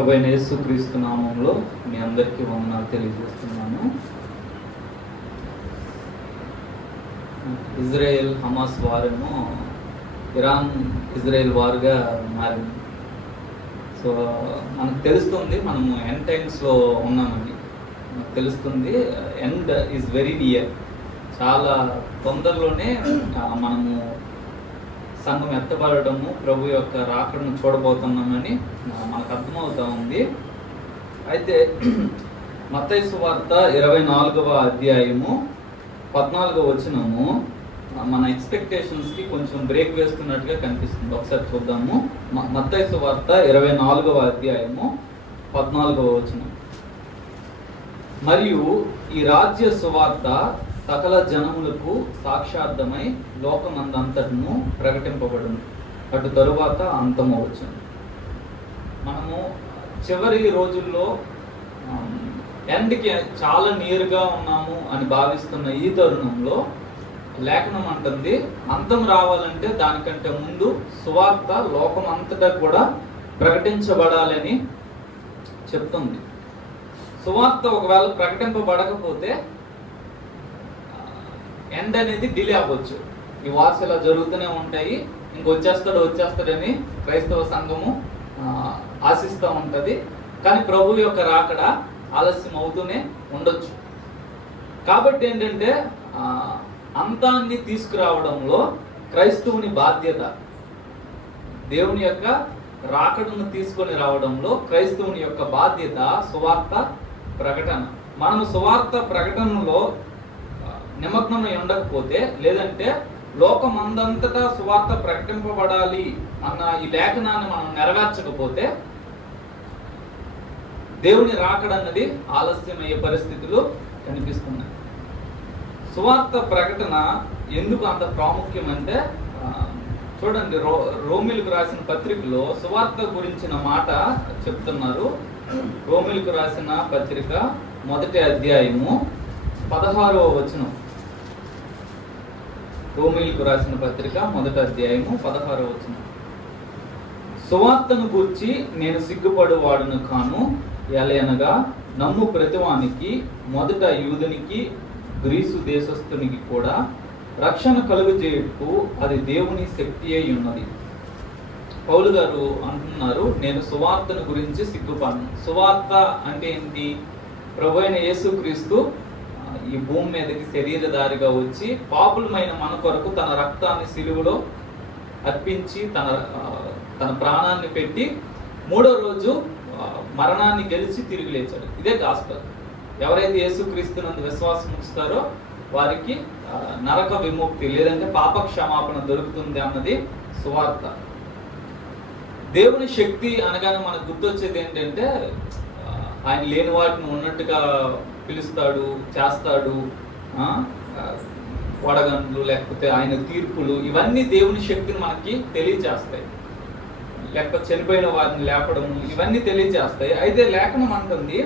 ప్రభువైన యేసుక్రీస్తు నామంలో మీ అందరికీ వందనాలు తెలియజేస్తున్నాను. ఇజ్రాయెల్ హమాస్ వారేమో ఇరాన్ ఇజ్రాయెల్ వారుగా మారింది. సో మనకు తెలుస్తుంది మనము ఎండ్ టైమ్స్లో ఉన్నామని మనకు తెలుస్తుంది. End is very near. చాలా తొందరలోనే మనము సంఘం ఎత్తబడము, ప్రభు యొక్క రాకడను చూడబోతున్నామని మనకు అర్థమవుతా ఉంది. అయితే మత్తయి సువార్త 24వ అధ్యాయము 14వ వచనము మన ఎక్స్పెక్టేషన్స్కి కొంచెం బ్రేక్ వేస్తున్నట్టుగా కనిపిస్తుంది. ఒకసారి చూద్దాము. మత్తయి సువార్త 24వ అధ్యాయము 14వ వచనం. మరియు ఈ రాజ్య సువార్త సకల జనములకు సాక్షార్థమై లోకమందంతటను ప్రకటింపబడును, అటు తరువాత అంతము వచ్చును. మనము చివరి రోజుల్లో ఎండ్కి చాలా నియర్గా ఉన్నాము అని భావిస్తున్న ఈ తరుణంలో లేఖనం అంటుంది, అంతం రావాలంటే దానికంటే ముందు సువార్త లోకం అంతటా కూడా ప్రకటించబడాలని చెప్తుంది. సువార్త ఒకవేళ ప్రకటింపబడకపోతే ఎండ్ అనేది డిలే అవ్వచ్చు. ఈ వార్స్ ఇలా జరుగుతూనే ఉంటాయి, వచ్చేస్తాడని క్రైస్తవ సంఘము ఆశిస్తూ ఉంటుంది. కానీ ప్రభు యొక్క రాకడ ఆలస్యం అవుతూనే ఉండొచ్చు. కాబట్టి ఏంటంటే అంతాన్ని తీసుకురావడంలో క్రైస్తవుని బాధ్యత, దేవుని యొక్క రాకడను తీసుకొని రావడంలో క్రైస్తవుని యొక్క బాధ్యత సువార్త ప్రకటన. మనము సువార్త ప్రకటనలో నిమగ్నమై ఉండకపోతే, లేదంటే లోకమందంతటా సువార్త ప్రకటింపబడాలి అన్న ఈ లేఖనాన్ని మనం నెరవేర్చకపోతే దేవుని రాకడన్నది ఆలస్యమయ్యే పరిస్థితులు కనిపిస్తున్నాయి. సువార్త ప్రకటన ఎందుకు అంత ప్రాముఖ్యం అంటే, చూడండి, రోమిలకు రాసిన పత్రికలో సువార్త గురించిన మాట చెప్తున్నారు. రోమిలకు రాసిన పత్రిక 1వ అధ్యాయము 16వ వచనం. రోమిలకు రాసిన పత్రిక 1వ అధ్యాయము 16వ వచనం. సువార్తను గూర్చి నేను సిగ్గుపడువాడును కాను, ఎలయనగా నమ్ము ప్రతివానికి, మొదట యూదునికి గ్రీసు దేశస్థునికి కూడా రక్షణ కలుగజేయుటకు అది దేవుని శక్తి అయి ఉన్నది. పౌలు గారు అంటున్నారు, నేను సువార్తను గురించి సిగ్గుపడను. సువార్త అంటే ఏంటి? ప్రభువైన యేసుక్రీస్తు ఈ భూమి మీదకి శరీరధారిగా వచ్చి పాపులమైన మన కొరకు తన రక్తాన్ని సిలువలో అర్పించి తన ప్రాణాన్ని పెట్టి 3వ రోజు మరణాన్ని గెలిచి తిరిగి లేచాడు. ఇదే గాస్పెల్. ఎవరైతే యేసుక్రీస్తునందు విశ్వాసం ఉంచుతారో వారికి నరక విముక్తి, లేదంటే పాప క్షమాపణ దొరుకుతుంది అన్నది సువార్త. దేవుని శక్తి అనగానే మనకు గుర్తొచ్చేది ఏంటంటే, ఆయన లేని వాటిని ఉన్నట్టుగా పిలుస్తాడు, చేస్తాడు, వడగండ్లు, లేకపోతే ఆయన తీర్పులు, ఇవన్నీ దేవుని శక్తిని మనకి తెలియజేస్తాయి. లేకపోతే చనిపోయిన వారిని లేపడం, ఇవన్నీ తెలియజేస్తాయి. అయితే లేఖనం అంటుంది,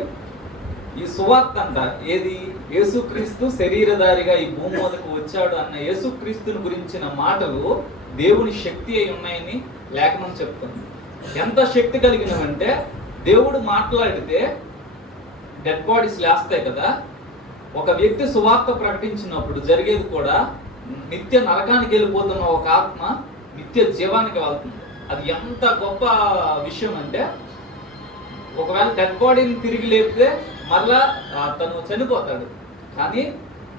ఈ సువార్త అంట ఏది? యేసుక్రీస్తు శరీరధారిగా ఈ భూమి మీదకు వచ్చాడు అన్న యేసుక్రీస్తుని గురించిన మాటలు దేవుని శక్తి అయి ఉన్నాయని లేఖనం చెప్తుంది. ఎంత శక్తి కలిగినవంటే, దేవుడు మాట్లాడితే డెడ్ బాడీస్ లేస్తాయి కదా. ఒక వ్యక్తి సువార్త ప్రకటించినప్పుడు జరిగేది కూడా, నిత్య నరకానికి వెళ్ళిపోతున్న ఒక ఆత్మ నిత్య జీవానికి వెళ్తుంది. అది ఎంత గొప్ప విషయం అంటే, ఒకవేళ డెడ్ బాడీని తిరిగి లేపితే మరలా తను చనిపోతాడు. కానీ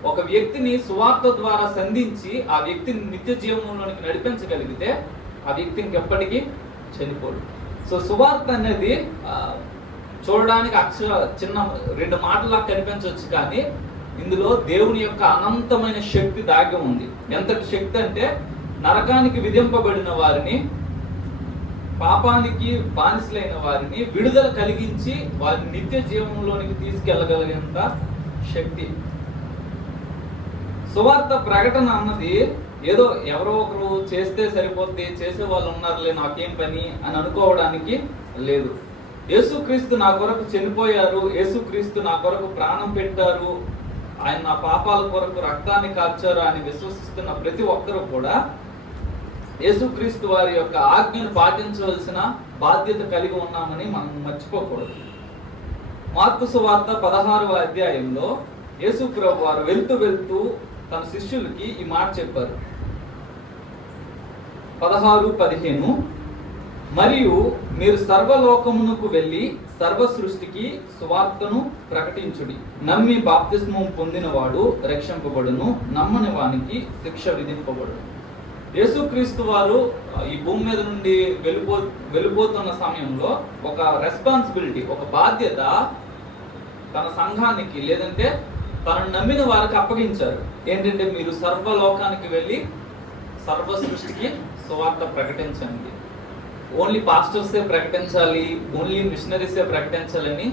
ఒక వ్యక్తిని సువార్త ద్వారా సంధించి ఆ వ్యక్తిని నిత్య జీవనంలోనికి నడిపించగలిగితే ఆ వ్యక్తి ఇంకెప్పటికీ చనిపోడు. సో సువార్త అనేది చూడడానికి చిన్న 2 మాటలా కనిపించవచ్చు, కానీ ఇందులో దేవుని యొక్క అనంతమైన శక్తి దాగి ఉంది. ఎంతటి శక్తి అంటే, నరకానికి విధింపబడిన వారిని, పాపానికి బానిసలైన వారిని విడుదల కలిగించి వారిని నిత్య జీవంలోనికి తీసుకెళ్ళగలిగేంత శక్తి. సువార్త ప్రకటన అన్నది ఏదో ఎవరో ఒకరు చేస్తే సరిపోద్ది, చేసే వాళ్ళు ఉన్నారులే, నాకేం పని అని అనుకోవడానికి లేదు. యేసుక్రీస్తు నా కొరకు చనిపోయారు, యేసుక్రీస్తు నా కొరకు ప్రాణం పెట్టారు, ఆయన నా పాపాల కొరకు రక్తాన్ని కార్చారు అని విశ్వసిస్తున్న ప్రతి ఒక్కరూ కూడా యేసుక్రీస్తు వారి యొక్క ఆజ్ఞను పాటించవలసిన బాధ్యత కలిగి ఉన్నామని మనం మర్చిపోకూడదు. మార్కు సువార్త 16వ అధ్యాయంలో యేసు ప్రభువు వారు వెళ్తూ తన శిష్యులకి ఈ మాట చెప్పారు. 16:15 మరియు మీరు సర్వలోకమునకు వెళ్ళి సర్వ సృష్టికి సువార్తను ప్రకటించుడి. నమ్మి బాప్తిస్మం పొందినవాడు రక్షింపబడును, నమ్మని వానికి శిక్ష విధింపబడును. యేసుక్రీస్తు వారు ఈ భూమి మీద నుండి వెళ్ళిపోతున్న సమయంలో ఒక రెస్పాన్సిబిలిటీ, ఒక బాధ్యత తన సంఘానికి లేదంటే తనను నమ్మిన వారికి అప్పగించారు. ఏంటంటే మీరు సర్వలోకానికి వెళ్ళి సర్వ సృష్టికి సువార్త ప్రకటించండి. ఓన్లీ పాస్టర్సే ప్రకటించాలి, ఓన్లీ మిషనరీసే ప్రకటించాలని,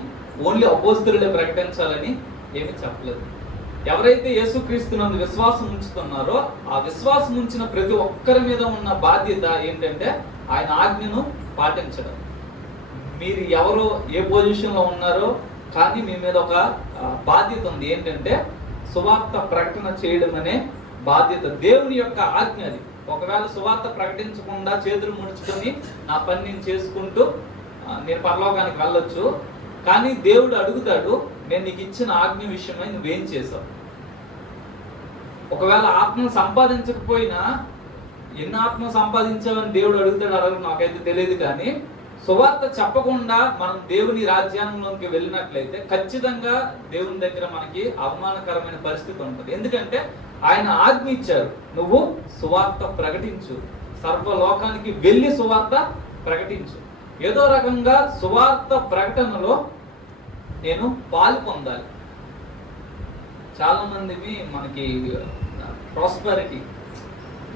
ఓన్లీ అపోస్తలులే ప్రకటించాలని ఏమీ చెప్పలేదు. ఎవరైతే యేసుక్రీస్తునందు విశ్వాసం ఉంచుతున్నారో ఆ విశ్వాసం ఉంచిన ప్రతి ఒక్కరి మీద ఉన్న బాధ్యత ఏంటంటే ఆయన ఆజ్ఞను పాటించడం. మీరు ఎవరో ఏ పొజిషన్లో ఉన్నారో కానీ మీ మీద ఒక బాధ్యత ఉంది. ఏంటంటే సువార్త ప్రకటన చేయడం అనే బాధ్యత, దేవుని యొక్క ఆజ్ఞ అది. ఒకవేళ సువార్త ప్రకటించకుండా చేతులు ముడుచుకొని నా పని నేను చేసుకుంటూ నేను పరలోకానికి వెళ్ళొచ్చు, కానీ దేవుడు అడుగుతాడు, నేను నీకు ఇచ్చిన ఆజ్ఞ విషయమై నువ్వేం చేసావు. ఒకవేళ ఆత్మను సంపాదించకపోయినా ఎన్ని ఆత్మ సంపాదించావని దేవుడు అడుగుతాడు, నాకైతే తెలియదు. కానీ సువార్త చెప్పకుండా మనం దేవుని రాజ్యాంగంలోకి వెళ్ళినట్లయితే ఖచ్చితంగా దేవుని దగ్గర మనకి అవమానకరమైన పరిస్థితి ఉంటుంది. ఎందుకంటే ఆయన ఆజ్ఞ ఇచ్చారు, నువ్వు సువార్త ప్రకటించు, సర్వలోకానికి వెళ్ళి సువార్త ప్రకటించు. ఏదో రకంగా సువార్త ప్రకటనలో నేను పాలు పొందాలి. చాలా మందివి మనకి ప్రాస్పరిటీ,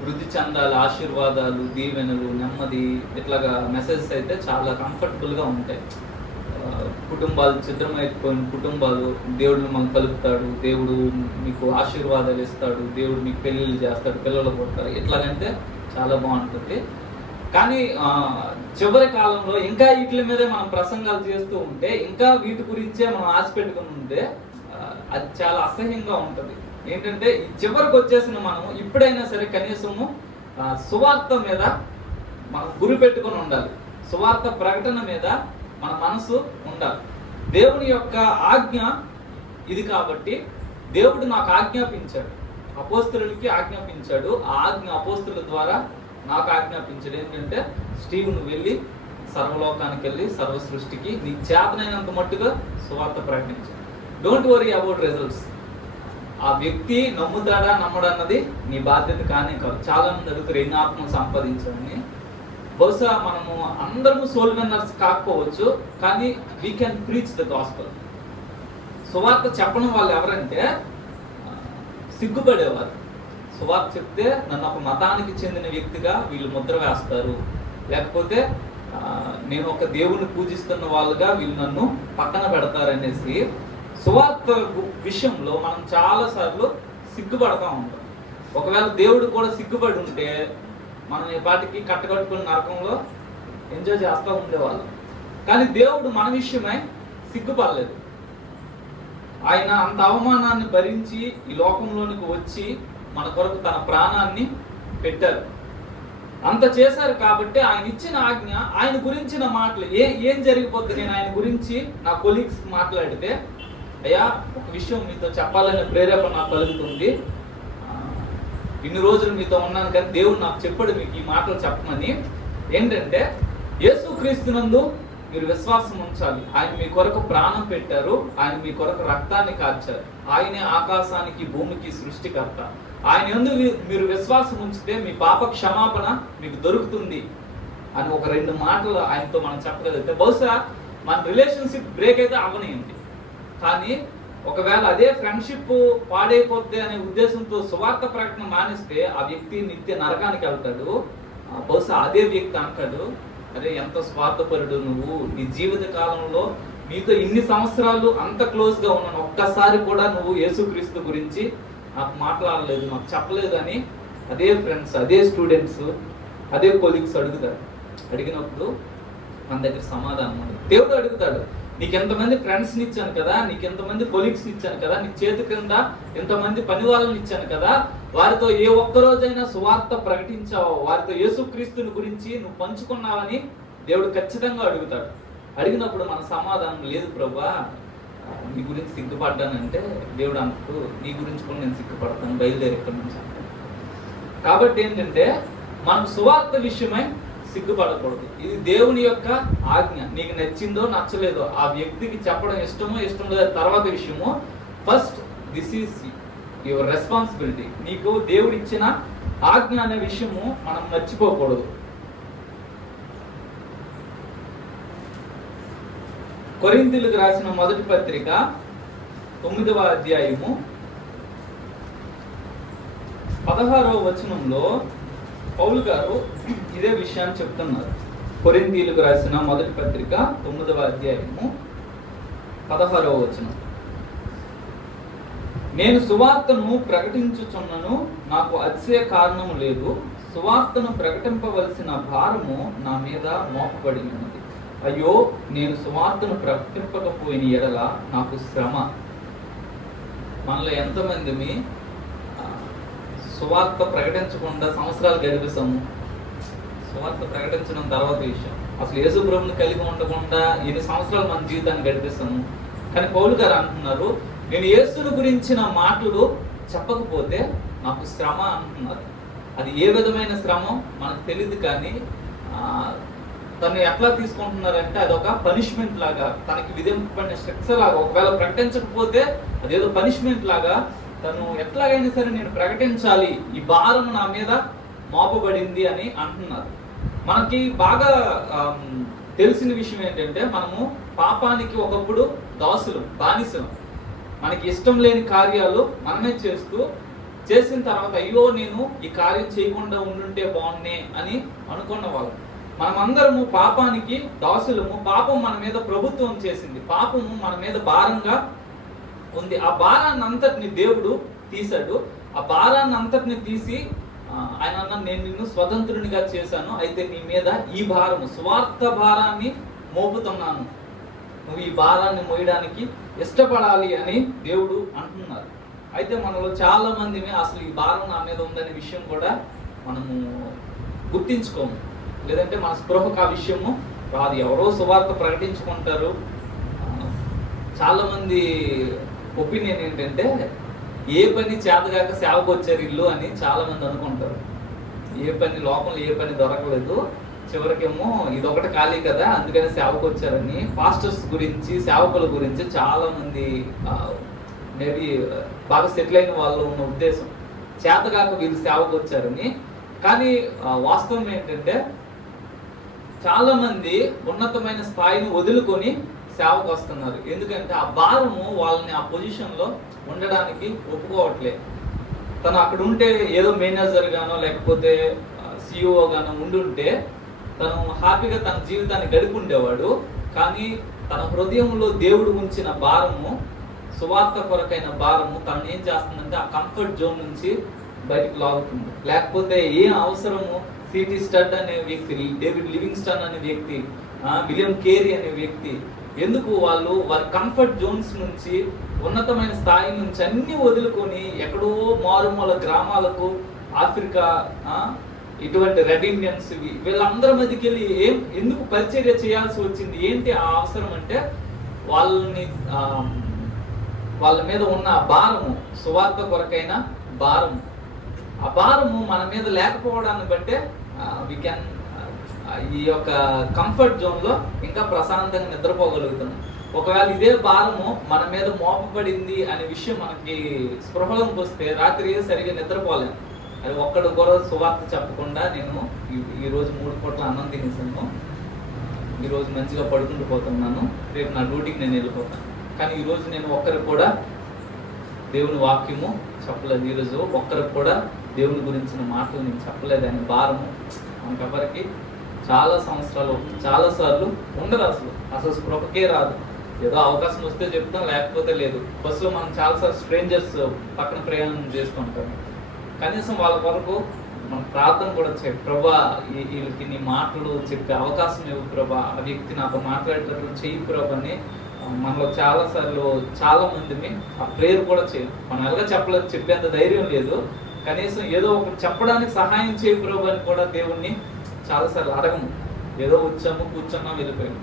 వృద్ధి చెందాలి, ఆశీర్వాదాలు, దీవెనలు, నెమ్మది, ఇట్లాగా మెసేజెస్ అయితే చాలా కంఫర్టబుల్గా ఉంటాయి. కుటుంబాలు ఛిద్రమైపోయిన కుటుంబాలు దేవుడు మనకు కలుపుతాడు, దేవుడు మీకు ఆశీర్వాదాలు ఇస్తాడు, దేవుడు మీకు పెళ్ళిళ్ళు చేస్తాడు, పిల్లలు పుడతారు, ఇట్లాగంటే చాలా బాగుంటుంది. కానీ చివరి కాలంలో ఇంకా వీటి మీదే మనం ప్రసంగాలు చేస్తూ ఉంటే, ఇంకా వీటి గురించే మనం ఆశ పెట్టుకుని ఉంటే అది చాలా అసహ్యంగా ఉంటుంది. ఏంటంటే చివరికి వచ్చేసిన మనం ఇప్పుడైనా సరే కనీసము సువార్త మీద మనం గురి పెట్టుకొని ఉండాలి. సువార్త ప్రకటన మీద మన మనసు ఉండాలి. దేవుని యొక్క ఆజ్ఞ ఇది కాబట్టి దేవుడు నాకు ఆజ్ఞాపించాడు, అపోస్తలులకి ఆజ్ఞాపించాడు. ఆ ఆజ్ఞ అపోస్తలుల ద్వారా నాకు ఆజ్ఞాపించాడు. ఏంటంటే స్టీవ్ను వెళ్ళి సర్వలోకానికి వెళ్ళి సర్వ సృష్టికి నీ చేతనైనంత మట్టుగా సువార్త ప్రకటించు. Don't worry about results. ఆ వ్యక్తి నమ్ముతాడా నమ్మడన్నది నీ బాధ్యత కానీ కాదు. చాలా మంది అడుగుతారు ఎన్ని ఆత్మను సంపాదించాలని. బహుశా మనము అందరము సోల్ విన్నర్స్ కాకపోవచ్చు, కానీ we can preach the gospel. సువార్త చెప్పడం వాళ్ళు ఎవరంటే సిగ్గుపడేవారు. సువార్త చెప్తే నన్ను ఒక మతానికి చెందిన వ్యక్తిగా వీళ్ళు ముద్ర వేస్తారు, లేకపోతే నేను ఒక దేవుని పూజిస్తున్న వాళ్ళుగా వీళ్ళు నన్ను పక్కన పెడతారనేసి సువార్త విషయంలో మనం చాలాసార్లు సిగ్గుపడతా ఉంటాం. ఒకవేళ దేవుడు కూడా సిగ్గుపడి ఉంటే మనం ఈ పాటికి కట్టకట్టుకున్న నరకంలో ఎంజాయ్ చేస్తూ ఉండేవాళ్ళం. కానీ దేవుడు మన విషయమై సిగ్గుపడలేదు. ఆయన అంత అవమానాన్ని భరించి ఈ లోకంలోనికి వచ్చి మన కొరకు తన ప్రాణాన్ని పెట్టారు. అంత చేశారు కాబట్టి ఆయన ఇచ్చిన ఆజ్ఞ, ఆయన గురించిన మాటలు ఏం జరిగిపోద్ది. నేను ఆయన గురించి నా కొలీగ్స్ మాట్లాడితే, అయ్యా ఒక విషయం మీతో చెప్పాలనే ప్రేరేపణ నాకు కలుగుతుంది, ఇన్ని రోజులు మీతో ఉన్నాను కానీ దేవుడు నాకు చెప్పాడు మీకు ఈ మాటలు చెప్పమని. ఏంటంటే యేసుక్రీస్తునందు మీరు విశ్వాసం ఉంచాలి. ఆయన మీ కొరకు ప్రాణం పెట్టారు, ఆయన మీ కొరకు రక్తాన్ని కార్చారు, ఆయనే ఆకాశానికి భూమికి సృష్టికర్త. ఆయన యందు మీరు విశ్వాసం ఉంచితే మీ పాప క్షమాపణ మీకు దొరుకుతుంది అని ఒక 2 మాటలు ఆయనతో మనం చెప్పగలిగితే బహుశా మన రిలేషన్షిప్ బ్రేక్ అయితే అవ్వనియండి. కానీ ఒకవేళ అదే ఫ్రెండ్షిప్ పాడైపోద్ది అనే ఉద్దేశంతో సువార్త ప్రకటన మానేస్తే ఆ వ్యక్తి నిత్య నరకానికి వెళ్తాడు. బహుశా అదే వ్యక్తి అంటాడు, అరే ఎంత స్వార్థపరుడు నువ్వు, నీ జీవిత కాలంలో నీతో ఇన్ని సంవత్సరాలు అంత క్లోజ్గా ఉన్నాను, ఒక్కసారి కూడా నువ్వు యేసుక్రీస్తు గురించి నాకు మాట్లాడలేదు, నాకు చెప్పలేదు అని అదే ఫ్రెండ్స్, అదే స్టూడెంట్స్, అదే కొలీగ్స్ అడుగుతాడు. అడిగినప్పుడు మన దగ్గర సమాధానం ఉండదు. దేవుడు అడుగుతాడు, నీకు ఎంతమంది ఫ్రెండ్స్ని ఇచ్చాను కదా, నీకు ఎంతమంది కొలీగ్స్ని ఇచ్చాను కదా, నీ చేతి కింద ఎంతమంది పని వాళ్ళని ఇచ్చాను కదా, వారితో ఏ ఒక్కరోజైనా సువార్త ప్రకటించావో, వారితో యేసుక్రీస్తుని గురించి నువ్వు పంచుకున్నావని దేవుడు ఖచ్చితంగా అడుగుతాడు. అడిగినప్పుడు మన సమాధానం లేదు ప్రభువా నీ గురించి సిగ్గుపడ్డానంటే దేవుడు అంటూ నీ గురించి కూడా నేను సిగ్గుపడతాను, బయలుదేరి ఇక్కడి నుంచి అంటాడు. కాబట్టి ఏంటంటే మనం సువార్త విషయమై సిగ్గుపడకూడదు. ఇది దేవుని యొక్క ఆజ్ఞ. నీకు నచ్చిందో నచ్చలేదో ఆ వ్యక్తికి చెప్పడం ఇష్టమో ఇష్టం లేదో తర్వాత విషయము. First this is your responsibility. నీకు దేవుడు ఇచ్చిన ఆజ్ఞ అనే విషయము మనం మర్చిపోకూడదు. కొరింథీయులకు రాసిన మొదటి పత్రిక 9వ అధ్యాయము 16వ వచనంలో పౌలు గారు ఇదే విషయాన్ని చెప్తున్నారు. కొరింథీయులకు రాసిన మొదటి పత్రిక 9వ అధ్యాయము 16వ వచనం. నేను సువార్తను ప్రకటించుచున్నను, నాకు అతిశయ కారణము లేదు. సువార్తను ప్రకటింపవలసిన భారము నా మీద మోపబడి ఉన్నది. అయ్యో, నేను సువార్తను ప్రకటింపకపోయిన ఎడల నాకు శ్రమ. మనలో ఎంతమంది సువార్త ప్రకటించకుండా సంవత్సరాలు గడిపిస్తాము? సువార్త ప్రకటించడం తర్వాత విషయం. అసలు యేసు ప్రభువుని కలిగి ఉండకుండా ఎన్ని సంవత్సరాలు మన జీవితాన్ని గడిపిస్తాము? కానీ పౌలు గారు అంటున్నారు, నేను యేసుని గురించిన మాటలు చెప్పకపోతే నాకు శ్రమ అంటున్నారు. అది ఏ విధమైన శ్రమ మనకు తెలియదు, కానీ తను ఎట్లా తీసుకుంటున్నారంటే అదొక పనిష్మెంట్ లాగా, తనకి విధింపబడిన శిక్ష లాగా. ఒకవేళ ప్రకటించకపోతే అదేదో పనిష్మెంట్ లాగా తను ఎట్లాగైనా సరే నేను ప్రకటించాలి, ఈ భారం నా మీద మోపబడింది అని అంటున్నారు. మనకి బాగా తెలిసిన విషయం ఏంటంటే మనము పాపానికి ఒకప్పుడు దాసులు, బానిసలు. మనకి ఇష్టం లేని కార్యాలు మనమే చేసిన తర్వాత అయ్యో నేను ఈ కార్యం చేయకుండా ఉండుంటే బాగున్నే అని అనుకున్న వాళ్ళు. మనమందరము పాపానికి దాసులము. పాపం మన మీద ప్రభుత్వం చేసింది. పాపము మన మీద భారంగా ఉంది. ఆ భారాన్ని అంతటిని దేవుడు తీశాడు. ఆ భారాన్ని అంతటిని తీసి ఆయన అన్న, నేను నిన్ను స్వతంత్రునిగా చేశాను, అయితే నీ మీద ఈ భారము, స్వార్థ భారాన్ని మోపుతున్నాను, నువ్వు ఈ భారాన్ని మోయడానికి ఇష్టపడాలి అని దేవుడు అంటున్నారు. అయితే మనలో చాలా మంది అసలు ఈ భారం నా మీద ఉందనే విషయం కూడా మనము గుర్తించుకోము. లేదంటే మన స్పృహకు ఆ విషయము రాదు. ఎవరో సువార్త ప్రకటించుకుంటారు. చాలామంది ఒపీనియన్ ఏంటంటే ఏ పని చేతగాక సేవకు వచ్చారు ఇల్లు అని చాలామంది అనుకుంటారు. ఏ పని లోకంలో ఏ పని దొరకలేదు, చివరికేమో ఇదొకటి ఖాళీ కదా అందుకని సేవకు వచ్చారని. పాస్టర్స్ గురించి, సేవకుల గురించి చాలామంది మేబీ బాగా సెటిల్ అయిన వాళ్ళు ఉన్న ఉద్దేశం చేతగాక వీళ్ళు సేవకు వచ్చారని. కానీ వాస్తవం ఏంటంటే చాలా మంది ఉన్నతమైన స్థాయిని వదులుకొని సేవకు వస్తున్నారు. ఎందుకంటే ఆ భారము వాళ్ళని ఆ పొజిషన్లో ఉండడానికి ఒప్పుకోవట్లేదు. తను అక్కడ ఉంటే ఏదో మేనేజర్ గానో లేకపోతే సిఇఓ గానో ఉండుంటే తను హ్యాపీగా తన జీవితాన్ని గడిపి ఉండేవాడు. కానీ తన హృదయంలో దేవుడు ఉంచిన భారము, సువార్త కొరకైన భారము తను ఏం చేస్తుందంటే ఆ కంఫర్ట్ జోన్ నుంచి బయటకు లాగుతుంది. లేకపోతే ఏం అవసరము సిటీ స్టడ్ అనే వ్యక్తి, డేవిడ్ లివింగ్స్టన్ అనే వ్యక్తి, విలియం కేరీ అనే వ్యక్తి, ఎందుకు వాళ్ళు వారి కంఫర్ట్ జోన్స్ నుంచి, ఉన్నతమైన స్థాయి నుంచి అన్ని వదులుకొని ఎక్కడో మారుమూల గ్రామాలకు, ఆఫ్రికా, ఇటువంటి రెడ్ ఇండియన్స్ వీళ్ళందరి మధ్యకి వెళ్ళి ఎందుకు పరిచర్య చేయాల్సి వచ్చింది? ఏంటి ఆ అవసరం అంటే వాళ్ళ మీద ఉన్న భారము, సువార్త కొరకైన భారము. ఆ భారము మన మీద లేకపోవడాన్ని బట్టే వి కెన్ ఈ యొక్క కంఫర్ట్ జోన్లో ఇంకా ప్రశాంతంగా నిద్రపోగలుగుతున్నాం. ఒకవేళ ఇదే భారము మన మీద మోపబడింది అనే విషయం మనకి స్పృహలోకి వస్తే రాత్రి సరిగా నిద్రపోలేము. అది ఒక్కడు కూడా సువార్త చెప్పకుండా నేను ఈరోజు 3 పూట్ల అన్నం తినేసాను, ఈరోజు మంచిగా పడుకుంటూ పోతున్నాను, రేపు నా డ్యూటీకి నేను వెళ్ళిపోతాను. కానీ ఈరోజు నేను ఒక్కరికి కూడా దేవుని వాక్యము చెప్పలేదు. ఈరోజు ఒక్కరికి కూడా దేవుని గురించిన మాటలు నేను చెప్పలేదని భారము మనకెవరికి చాలా సంవత్సరాలు, చాలాసార్లు ఉండదు. అసలు స్పృహకే రాదు. ఏదో అవకాశం వస్తే చెప్తాం, లేకపోతే లేదు. బస్సులో మనం చాలాసార్లు స్ట్రేంజర్స్ పక్కన ప్రయాణం చేస్తుంటాం. కనీసం వాళ్ళ కొరకు మనం ప్రార్థన కూడా చేయాలి. ప్రభా వీళ్ళకి నీ మాటలు చెప్పే అవకాశం ఇవ్వు ప్రభా, ఆ వ్యక్తి నాతో మాట్లాడేటట్లు చెయ్యి ప్రభా అని మనలో చాలా మందిని ఆ ప్రేయర్ కూడా చేయాలి. మనం ఎలాగ చెప్పలేదు, చెప్పేంత ధైర్యం లేదు, కనీసం ఏదో ఒకటి చెప్పడానికి సహాయం చేయి ప్రభు అని కూడా దేవుణ్ణి చాలాసార్లు అడగము. ఏదో వచ్చాము, కూర్చున్నాం, వెళ్ళిపోయాము.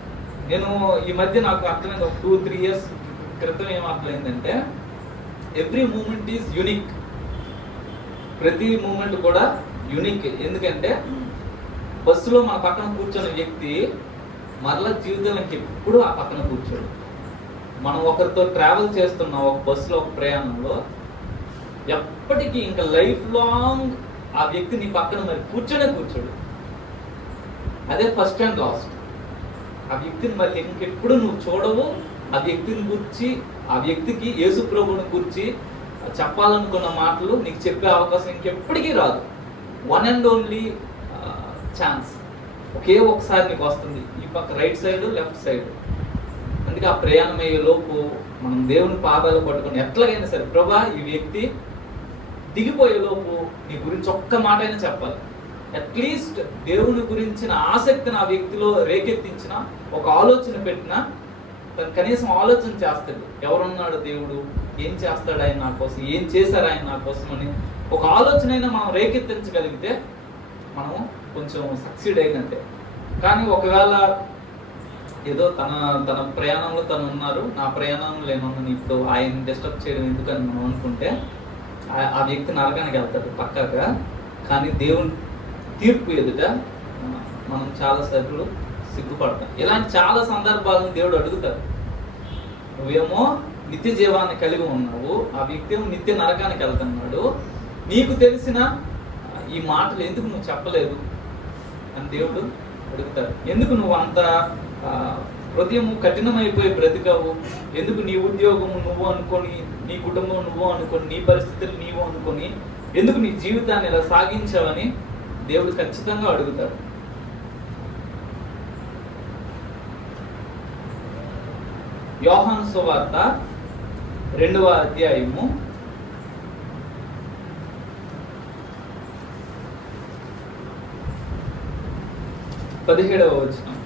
నేను ఈ మధ్య నాకు అర్థమైంది, ఒక 2-3 years క్రితం ఏం అర్థమైందంటే, ఎవ్రీ మూమెంట్ ఈజ్ యూనిక్. ప్రతి మూమెంట్ కూడా యూనిక్. ఎందుకంటే బస్సులో మన పక్కన కూర్చున్న వ్యక్తి మరలా జీవితంలో ఎప్పుడు ఆ పక్కన కూర్చోడు. మనం ఒకరితో ట్రావెల్ చేస్తున్న ఒక బస్సులో, ఒక ప్రయాణంలో ఎప్పటికీ ఇంకా లైఫ్ లాంగ్ ఆ వ్యక్తి నీ పక్కన మరి కూర్చోడు. అదే ఫస్ట్ అండ్ లాస్ట్. ఆ వ్యక్తిని మళ్ళీ ఇంకెప్పుడు నువ్వు చూడవు. ఆ వ్యక్తిని గురించి, ఆ వ్యక్తికి యేసు ప్రభువుని గురించి చెప్పాలనుకున్న మాటలు నీకు చెప్పే అవకాశం ఇంకెప్పటికీ రాదు. వన్ అండ్ ఓన్లీ ఛాన్స్ ఒకే ఒకసారి నీకు వస్తుంది, ఈ పక్క రైట్ సైడ్, లెఫ్ట్ సైడ్. అందుకే ఆ ప్రయాణం అయ్యే లోపు మనం దేవుని పాదాలు పట్టుకొని ఎట్లాగైనా సరే, ప్రభా ఈ వ్యక్తి దిగిపోయే లోపు నీ గురించి ఒక్క మాట అయినా చెప్పాలి. అట్లీస్ట్ దేవుని గురించిన ఆసక్తిని ఆ వ్యక్తిలో రేకెత్తించిన, ఒక ఆలోచన పెట్టినా తను కనీసం ఆలోచన చేస్తాడు. ఎవరున్నాడు దేవుడు, ఏం చేస్తాడు ఆయన నా కోసం, ఏం చేశారు ఆయన నా కోసం అని ఒక ఆలోచన అయినా మనం రేకెత్తించగలిగితే మనం కొంచెం సక్సీడ్ అయినట్టే. కానీ ఒకవేళ ఏదో తన ప్రయాణంలో తను ఉన్నారు, నా ప్రయాణంలో నేనున్నాను, ఇప్పుడు ఆయన డిస్టర్బ్ చేయడం ఎందుకని మనం అనుకుంటే ఆ వ్యక్తి నరకానికి వెళ్తాడు పక్కాగా. కానీ దేవుని తీర్పు ఎదుట మనం చాలాసార్లు సిగ్గుపడతాం. ఇలాంటి చాలా సందర్భాలను దేవుడు అడుగుతాడు. నువ్వేమో నిత్య జీవాన్ని కలిగి ఉన్నావు, ఆ వ్యక్తి ఏమో నిత్య నరకానికి వెళ్తున్నాడు. నీకు తెలిసిన ఈ మాటలు ఎందుకు నువ్వు చెప్పలేదు అని దేవుడు అడుగుతాడు. ఎందుకు నువ్వు అంత హృదయము కఠినమైపోయి బ్రతికావు? ఎందుకు నీ ఉద్యోగము నువ్వు అనుకొని, నీ కుటుంబం నువ్వు అనుకొని, నీ పరిస్థితులు నీవు అనుకొని ఎందుకు నీ జీవితాన్ని ఇలా సాగించావని దేవుడు ఖచ్చితంగా అడుగుతాడు. యోహాను సువార్త 2వ అధ్యాయము 17వ వచనం.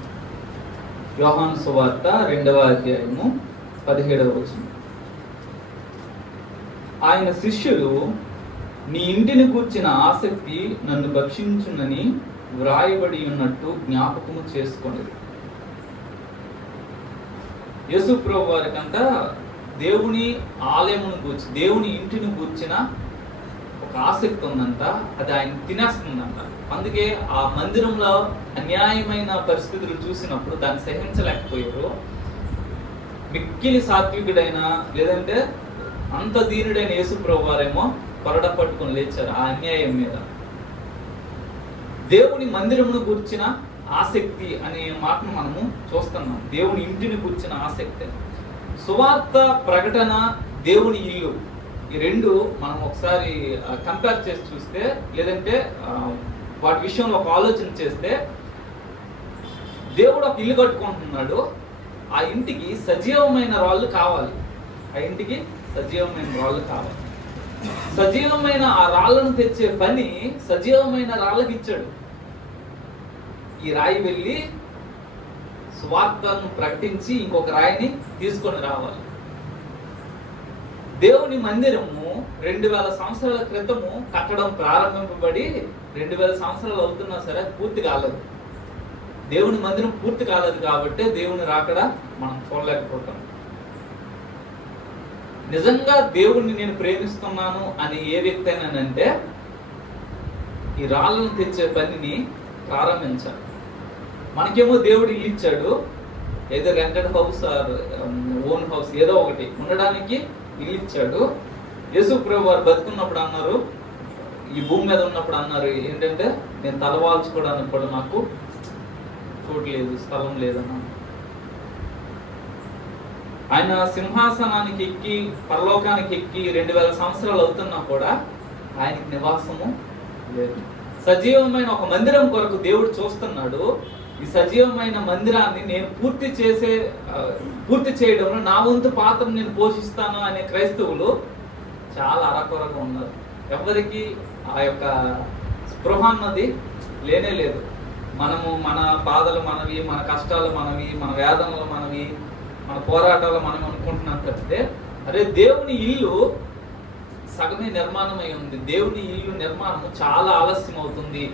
యోహాను సువార్త 2వ అధ్యాయము 17వ వచనం. ఆయన శిష్యులు, నీ ఇంటిని కూర్చిన ఆసక్తి నన్ను భక్షించునని వ్రాయబడి ఉన్నట్టు జ్ఞాపకము చేసుకొని. యేసు ప్రభు వారికంట దేవుని ఆలయమును గూర్చి, దేవుని ఇంటిని గూర్చిన ఒక ఆసక్తి ఉందంట. అది ఆయన తినేస్తుందంట. అందుకే ఆ మందిరంలో అన్యాయమైన పరిస్థితులు చూసినప్పుడు దాన్ని సహించలేకపోయారు. మిక్కిలి సాత్వికుడైన, లేదంటే అంత దీనుడైన యేసు ప్రభు వారేమో కొరడ పట్టుకొని లేచారు ఆ అన్యాయం మీద. దేవుని మందిరమును గూర్చిన ఆసక్తి అనే మాటను మనము చూస్తున్నాం. దేవుని ఇంటిని గూర్చిన ఆసక్తి. సువార్త ప్రకటన, దేవుని ఇల్లు, ఈ రెండు మనం ఒకసారి కంపేర్ చేసి చూస్తే, లేదంటే వాటి విషయంలో ఒక ఆలోచన చేస్తే, దేవుడు ఒక ఇల్లు కట్టుకుంటున్నాడు. ఆ ఇంటికి సజీవమైన రాళ్ళు కావాలి. ఆ ఇంటికి సజీవమైన రాళ్ళు కావాలి. సజీవమైన ఆ రాళ్ళను తెచ్చే పని సజీవమైన రాళ్ళకి ఇచ్చాడు. ఈ రాయి వెళ్ళి సువార్తను ప్రకటించి ఇంకొక రాయిని తీసుకొని రావాలి. దేవుని మందిరము 2000 సంవత్సరాల క్రితము కట్టడం ప్రారంభింపబడి 2000 సంవత్సరాలు అవుతున్నా సరే పూర్తి కాలేదు. దేవుని మందిరం పూర్తి కాలేదు కాబట్టి దేవుని రాకడ మనం చూడలేకపోతాం. నిజంగా దేవుణ్ణి నేను ప్రేమిస్తున్నాను అని ఏ వ్యక్తి అయినానంటే ఈ రాళ్ళను తెచ్చే పనిని ప్రారంభించాలి. మనకేమో దేవుడు ఇల్లు ఇచ్చాడు, ఏదో rented house or own house ఏదో ఒకటి ఉండడానికి ఇల్లు ఇచ్చాడు. యేసు ప్రభు వారు బతుకున్నప్పుడు అన్నారు, ఈ భూమి మీద ఉన్నప్పుడు అన్నారు ఏంటంటే, నేను తలవాల్చుకోవడానికి కూడా నాకు చోటు లేదు, స్థలం లేదన్నా. ఆయన సింహాసనానికి ఎక్కి, పరలోకానికి ఎక్కి 2000 సంవత్సరాలు అవుతున్నా కూడా ఆయనకి నివాసము లేదు. సజీవమైన ఒక మందిరం కొరకు దేవుడు చూస్తున్నాడు. ఈ సజీవమైన మందిరాన్ని నేను పూర్తి చేయడంలో నా వంతు పాత్ర నేను పోషిస్తాను అనే క్రైస్తవులు చాలా అరకొరగా ఉన్నారు. ఎవరికి ఆ యొక్క స్పృహ అన్నది లేనే లేదు. మనము మన బాధలు మనవి, మన కష్టాలు మనవి, మన వేదనలు మనవి, మన పోరాటాలు మనం అనుకుంటున్నాం తప్పితే, అదే దేవుని ఇల్లు సగమే నిర్మాణమై ఉంది. దేవుని ఇల్లు నిర్మాణము చాలా ఆలస్యం అవుతుంది.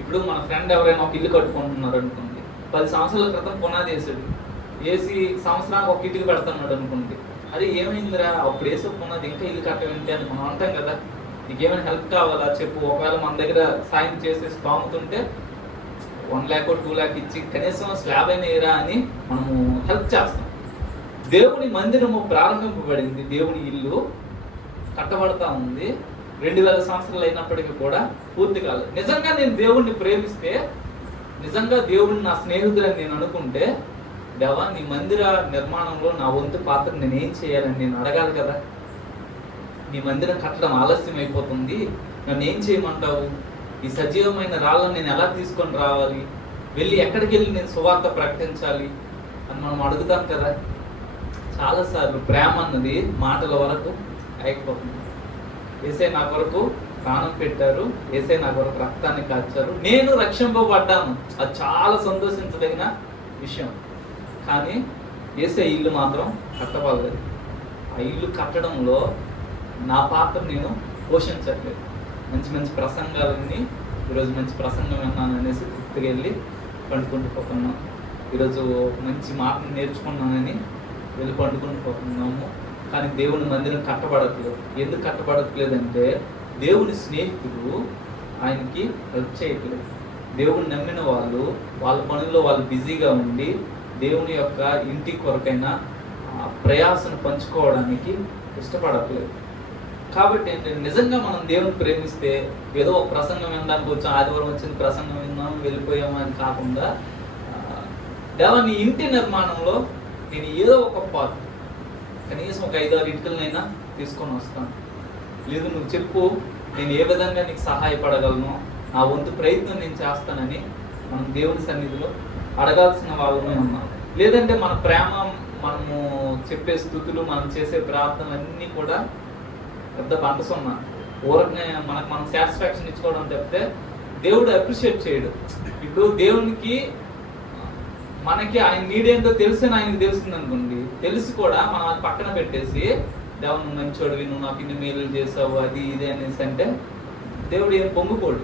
ఇప్పుడు మన ఫ్రెండ్ ఎవరైనా ఒక ఇల్లు కట్టుకుంటున్నారు అనుకోండి, 10 సంవత్సరాల క్రితం పునాది వేసాడు, వేసి సంవత్సరానికి ఒక ఇటుక పెడతాడు అనుకుంటే, అరే ఏమైందిరా అప్పుడు వేసే పునాది ఇంకా ఇల్లు కట్టవేంటి అని మనం అంటాం కదా. నీకేమైనా హెల్ప్ కావాలా చెప్పు, ఒకవేళ మన దగ్గర సాయం చేసే స్తోమతుంటే 1 lakh 2 lakh ఇచ్చి కనీసం స్లాబ్ అయినా ఏరా అని మనము హెల్ప్ చేస్తాం. దేవుని మందిరము ప్రారంభింపబడింది, దేవుని ఇల్లు కట్టబడతా ఉంది, 2000 సంవత్సరాలు అయినప్పటికీ కూడా పూర్తి కాలేదు. నిజంగా నేను దేవుణ్ణి ప్రేమిస్తే, నిజంగా దేవుడిని నా స్నేహితుడని నేను అనుకుంటే, దేవా నీ మందిర నిర్మాణంలో నా వంతు పాత్ర నేనేం చేయాలని నేను అడగాలి కదా. నీ మందిరం కట్టడం ఆలస్యం అయిపోతుంది, నన్ను ఏం చేయమంటావు, ఈ సజీవమైన రాళ్ళను నేను ఎలా తీసుకొని రావాలి, వెళ్ళి ఎక్కడికి వెళ్ళి నేను సువార్త ప్రకటించాలి అని మనం అడుగుతాం కదా. చాలాసార్లు ప్రేమ అన్నది మాటల వరకు అయిపోతుంది. యేసయ్య నా కొరకు ప్రాణం పెట్టారు, యేసయ్య నా కొరకు రక్తాన్ని కాచారు, నేను రక్షింపబడ్డాను, అది చాలా సంతోషించదగిన విషయం. కానీ యేసయ్య ఇల్లు మాత్రం కట్టబడలేదు. ఆ ఇల్లు కట్టడంలో నా పాత్ర నేను పోషించట్లేదు. మంచి మంచి ప్రసంగాలన్నీ ఈరోజు మంచి ప్రసంగం విన్నాను అనేసి గుర్తుకు వెళ్ళి పండుకుంటూ పోతున్నాను. ఈరోజు మంచి మాటలు నేర్చుకున్నానని వెళ్ళి పండుకుంటూ పోతున్నాము. కానీ దేవుని మందిరం కట్టబడట్లేదు. ఎందుకు కట్టబడట్లేదంటే దేవుని స్నేహితుడు ఆయనకి హెల్ప్ చేయట్లేదు. దేవుని నమ్మిన వాళ్ళు వాళ్ళ పనుల్లో వాళ్ళు బిజీగా ఉండి దేవుని యొక్క ఇంటి కొరకైనా ప్రయాసను పంచుకోవడానికి ఇష్టపడట్లేదు. కాబట్టి ఏంటంటే నిజంగా మనం దేవుని ప్రేమిస్తే ఏదో ఒక ప్రసంగం వినడానికి వచ్చాం, ఆదివారం వచ్చింది ప్రసంగం విన్నాం వెళ్ళిపోయాము అని కాకుండా, దేవుని ఇంటి నిర్మాణంలో నేను ఏదో ఒక పాత్ర కనీసం ఒక 5-6 ఇటుకలనైనా తీసుకొని వస్తాను. లేదు నువ్వు చెప్పు నేను ఏ విధంగా నీకు సహాయపడగలను, నా వంతు ప్రయత్నం నేను చేస్తానని మనం దేవుని సన్నిధిలో అడగాల్సిన వాళ్ళమే ఉన్నాం. లేదంటే మన ప్రేమ, మనము చెప్పే స్థుతులు, మనం చేసే ప్రార్థనలన్నీ కూడా పెద్ద పంటసున్నా ఊరకనే మనం సాటిస్ఫాక్షన్ ఇచ్చుకోవడం తప్పితే దేవుడు అప్రిషియేట్ చేయడు. ఇప్పుడు దేవునికి మనకి ఆయన నీడేంటో తెలిసిన ఆయనకి తెలిసింది అనుకోండి, తెలిసి కూడా మనం అది పక్కన పెట్టేసి దేవుని మంచోడివి, నువ్వు నాకు ఇన్ని మేలు చేసావు అది ఇది అనేసి అంటే దేవుడు ఏం పొంగిపోడు.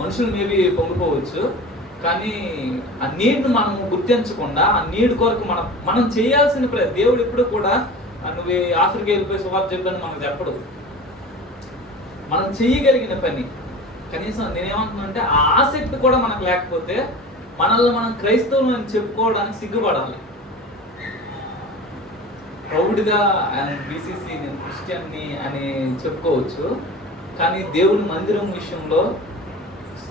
మనుషులు మేబీ పొంగిపోవచ్చు, కానీ ఆ నీడ్ను మనం గుర్తించకుండా ఆ నీడ్ కొరకు మనం చేయాల్సిన దేవుడు ఎప్పుడు కూడా నువ్వు ఆఫ్రికా వెళ్ళిపోయి సువార్త చెప్పని మనకు చెప్పడు. మనం చేయగలిగిన పని కనీసం నేనేమంటున్నానంటే ఆ ఆసక్తి కూడా మనకు లేకపోతే మనల్ని మనం క్రైస్తవులు అని చెప్పుకోవడానికి సిగ్గుపడాలి. ప్రౌడ్గా బీసీసీ నేను క్రిస్టియన్ని అని చెప్పుకోవచ్చు, కానీ దేవుని మందిరం విషయంలో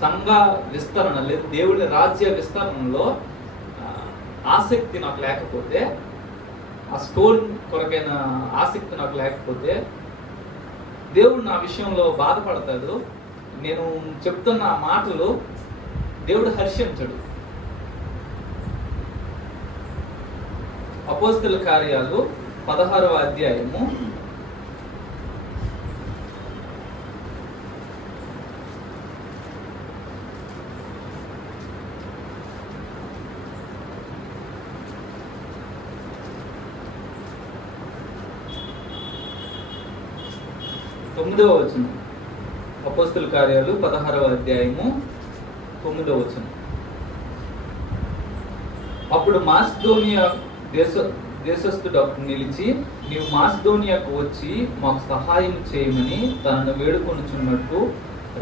సంఘ విస్తరణ లేదు, దేవుడి రాజ్య విస్తరణలో ఆసక్తి నాకు లేకపోతే, ఆ స్టోన్ కొరకైన ఆసక్తి నాకు లేకపోతే దేవుడు నా విషయంలో బాధపడతాడు. నేను చెప్తున్న మాటలు దేవుడు హర్షించడు. అపోస్తల కార్యాలు 16వ అధ్యాయము 9వ వచనం. అపోస్తల కార్యాలు 16వ అధ్యాయము 9వ వచనం. అప్పుడు మాసిదోనియా దేశస్థుడు నిలిచి, నీవు మాసిదోనియాకు వచ్చి మాకు సహాయం చేయమని తనను వేడుకొనుచున్నట్టు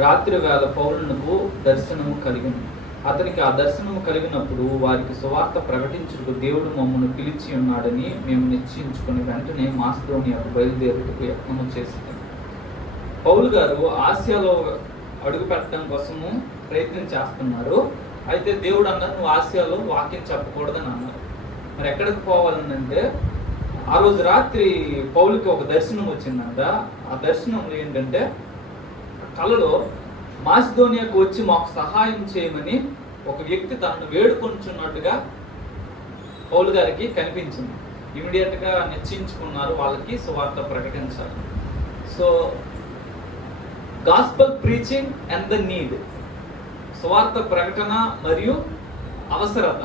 రాత్రి వేళ పౌలునకు దర్శనము కలిగింది. అతనికి ఆ దర్శనము కలిగినప్పుడు వారికి సువార్త ప్రకటించుటకు దేవుడు మమ్మల్ని పిలిచి ఉన్నాడని మేము నిశ్చయించుకుని వెంటనే మాసిదోనియాకు బయలుదేరుటకు యత్నము చేసింది. పౌలు గారు ఆసియాలో అడుగు పెట్టడం కోసము ప్రయత్నం చేస్తున్నారు. అయితే దేవుడు అన్నారు, నువ్వు ఆసియాలో వాక్యం చెప్పకూడదని అన్నారు. మరి ఎక్కడికి పోవాలనంటే, ఆ రోజు రాత్రి పౌలుకి ఒక దర్శనం వచ్చిందంట. ఆ దర్శనంలో ఏంటంటే, కలలో మాసిదోనియాకు వచ్చి మాకు సహాయం చేయమని ఒక వ్యక్తి తనను వేడుకొంచున్నట్టుగా పౌలు గారికి కనిపించింది. ఇమీడియట్గా నిశ్చయించుకున్నారు వాళ్ళకి సువార్త ప్రకటించాలి. So gospel preaching and the need, సువార్త ప్రకటన మరియు అవసరత.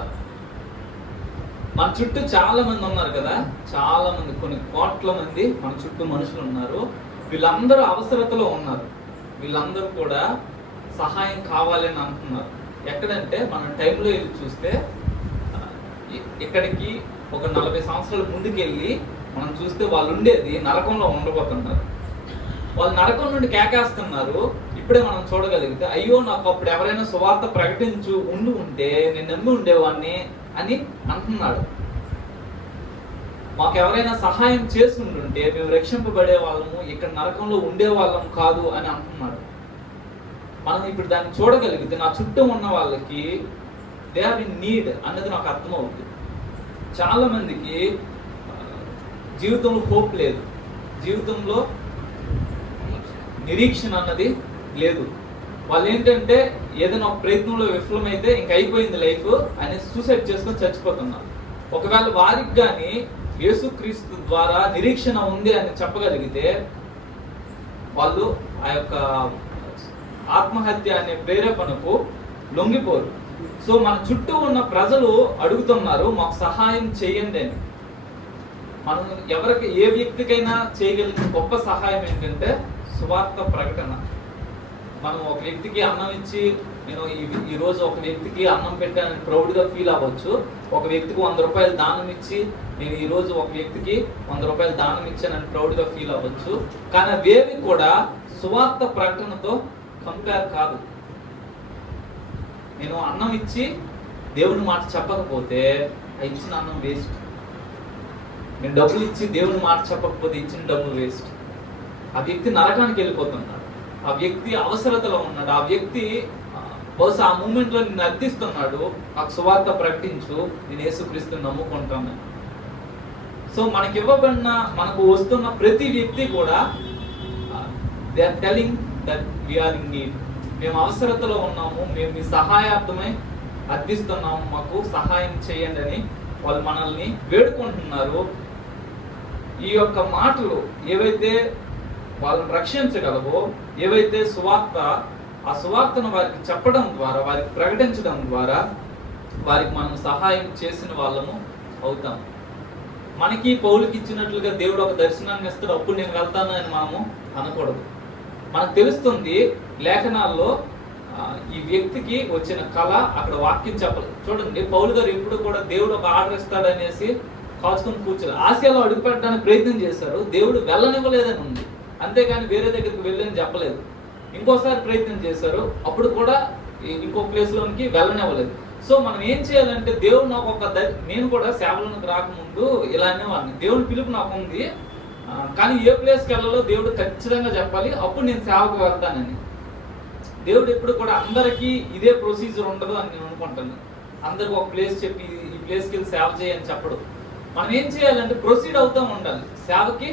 మన చుట్టూ చాలా మంది ఉన్నారు కదా, చాలా మంది, కొన్ని కోట్ల మంది మన చుట్టూ మనుషులు ఉన్నారు. వీళ్ళందరూ అవసరతలో ఉన్నారు. వీళ్ళందరూ కూడా సహాయం కావాలని అంటున్నారు. ఎక్కడంటే మన టైంలో వెళ్ళి చూస్తే ఇక్కడికి ఒక 40 సంవత్సరాల ముందుకెళ్ళి మనం చూస్తే వాళ్ళు ఉండేది నరకంలో ఉండబోతున్నారు. వాళ్ళు నరకం నుండి కేకేస్తున్నారు. ఇప్పుడే మనం చూడగలిగితే, అయ్యో నాకు అప్పుడు ఎవరైనా సువార్త ప్రకటించు ఉంటే నేను నమ్మి ఉండేవాడిని అని అంటున్నాడు. మాకు ఎవరైనా సహాయం చేసుకుంటుంటే మేము రక్షింపబడే వాళ్ళము, ఇక్కడ నరకంలో ఉండే వాళ్ళం కాదు అని అంటున్నాడు. మనం ఇప్పుడు దాన్ని చూడగలిగితే నా చుట్టూ ఉన్న వాళ్ళకి దే ఆర్ ఇన్ నీడ్ అన్నది నాకు అర్థమవుతుంది. చాలా మందికి జీవితంలో హోప్ లేదు, జీవితంలో నిరీక్షణ అన్నది లేదు. వాళ్ళు ఏంటంటే ఏదైనా ఒక ప్రయత్నంలో విఫలమైతే ఇంక అయిపోయింది లైఫ్ అని సూసైడ్ చేసుకొని చచ్చిపోతున్నారు. ఒకవేళ వారికి కానీ యేసుక్రీస్తు ద్వారా నిరీక్షణ ఉంది అని చెప్పగలిగితే వాళ్ళు ఆ యొక్క ఆత్మహత్య అనే ప్రేరేపణకు లొంగిపోరు. సో మన చుట్టూ ఉన్న ప్రజలు అడుగుతున్నారు మాకు సహాయం చేయండి అని. మనం ఎవరికి ఏ వ్యక్తికైనా చేయగలిగిన గొప్ప సహాయం ఏంటంటే సువార్త ప్రకటన. మనం ఒక వ్యక్తికి అన్నం ఇచ్చి నేను ఈరోజు ఒక వ్యక్తికి అన్నం పెట్టానని ప్రౌడ్గా ఫీల్ అవ్వచ్చు. ఒక వ్యక్తికి 100 రూపాయలు దానం ఇచ్చి నేను ఈరోజు ఒక వ్యక్తికి 100 రూపాయలు దానం ఇచ్చానని ప్రౌడ్గా ఫీల్ అవ్వచ్చు. కానీ అవేవి కూడా సువార్త ప్రకటనతో కంపేర్ కాదు. నేను అన్నం ఇచ్చి దేవుని మాట చెప్పకపోతే ఆ ఇచ్చిన అన్నం వేస్ట్. నేను డబ్బులు ఇచ్చి దేవుని మాట చెప్పకపోతే ఇచ్చిన డబ్బులు వేస్ట్. ఆ వ్యక్తి నరకానికి వెళ్ళిపోతున్నాడు, ఆ వ్యక్తి అవసరతలో ఉన్నాడు, ఆ వ్యక్తి బహుశా ఆ మూమెంట్లో నిన్ను అర్థిస్తున్నాడు, నాకు సువార్త ప్రకటించు, నేను యేసుక్రీస్తుని నమ్ముకుంటాను. సో మనకి ఇవ్వబడిన మనకు వస్తున్న ప్రతి వ్యక్తి కూడా they are telling that we are in need. మేము అవసరతలో ఉన్నాము, మేము మీ సహాయార్థమై అర్థిస్తున్నాము, మాకు సహాయం చేయండి అని వాళ్ళు మనల్ని వేడుకుంటున్నారు. ఈ యొక్క మాటలు ఏవైతే వాళ్ళని రక్షించగలవో, ఏవైతే సువార్త, ఆ సువార్తను వారికి చెప్పడం ద్వారా, వారికి ప్రకటించడం ద్వారా వారికి మనం సహాయం చేసిన వాళ్ళము అవుతాం. మనకి పౌలుకి ఇచ్చినట్లుగా దేవుడు ఒక దర్శనాన్ని ఇస్తాడు, అప్పుడు నేను వెళ్తాను అని మనము అనకూడదు. మనకు తెలుస్తుంది లేఖనాల్లో ఈ వ్యక్తికి వచ్చిన కళ అక్కడ వాక్యం చెప్పలేదు. చూడండి, పౌలు గారు ఎప్పుడు కూడా దేవుడు ఒక ఆర్డర్ ఇస్తాడనేసి కాచుకొని కూర్చోలేదు. ఆసియాలో అడుగుపెట్టడానికి ప్రయత్నం చేశారు, దేవుడు వెళ్ళనివ్వలేదని ఉంది, అంతేగాని వేరే దగ్గరికి వెళ్ళని చెప్పలేదు. ఇంకోసారి ప్రయత్నం చేశారు, అప్పుడు కూడా ఇంకో ప్లేస్లోనికి వెళ్ళనివ్వలేదు. సో మనం ఏం చేయాలంటే దేవుడు నాకు ఒక నేను కూడా సేవలకు రాకముందు ఇలా అనేవాడిని, దేవుని పిలుపు నాకు ఉంది, కానీ ఏ ప్లేస్కి వెళ్ళాలో దేవుడు ఖచ్చితంగా చెప్పాలి, అప్పుడు నేను సేవకు వెళ్తానని. దేవుడు ఎప్పుడు కూడా అందరికీ ఇదే ప్రొసీజర్ ఉండదు అని నేను అనుకుంటాను. అందరికి ఒక ప్లేస్ చెప్పి ఈ ప్లేస్కి వెళ్ళి సేవ చేయని చెప్పడు. మనం ఏం చేయాలంటే ప్రొసీడ్ అవుతూ ఉండాలి, సేవకి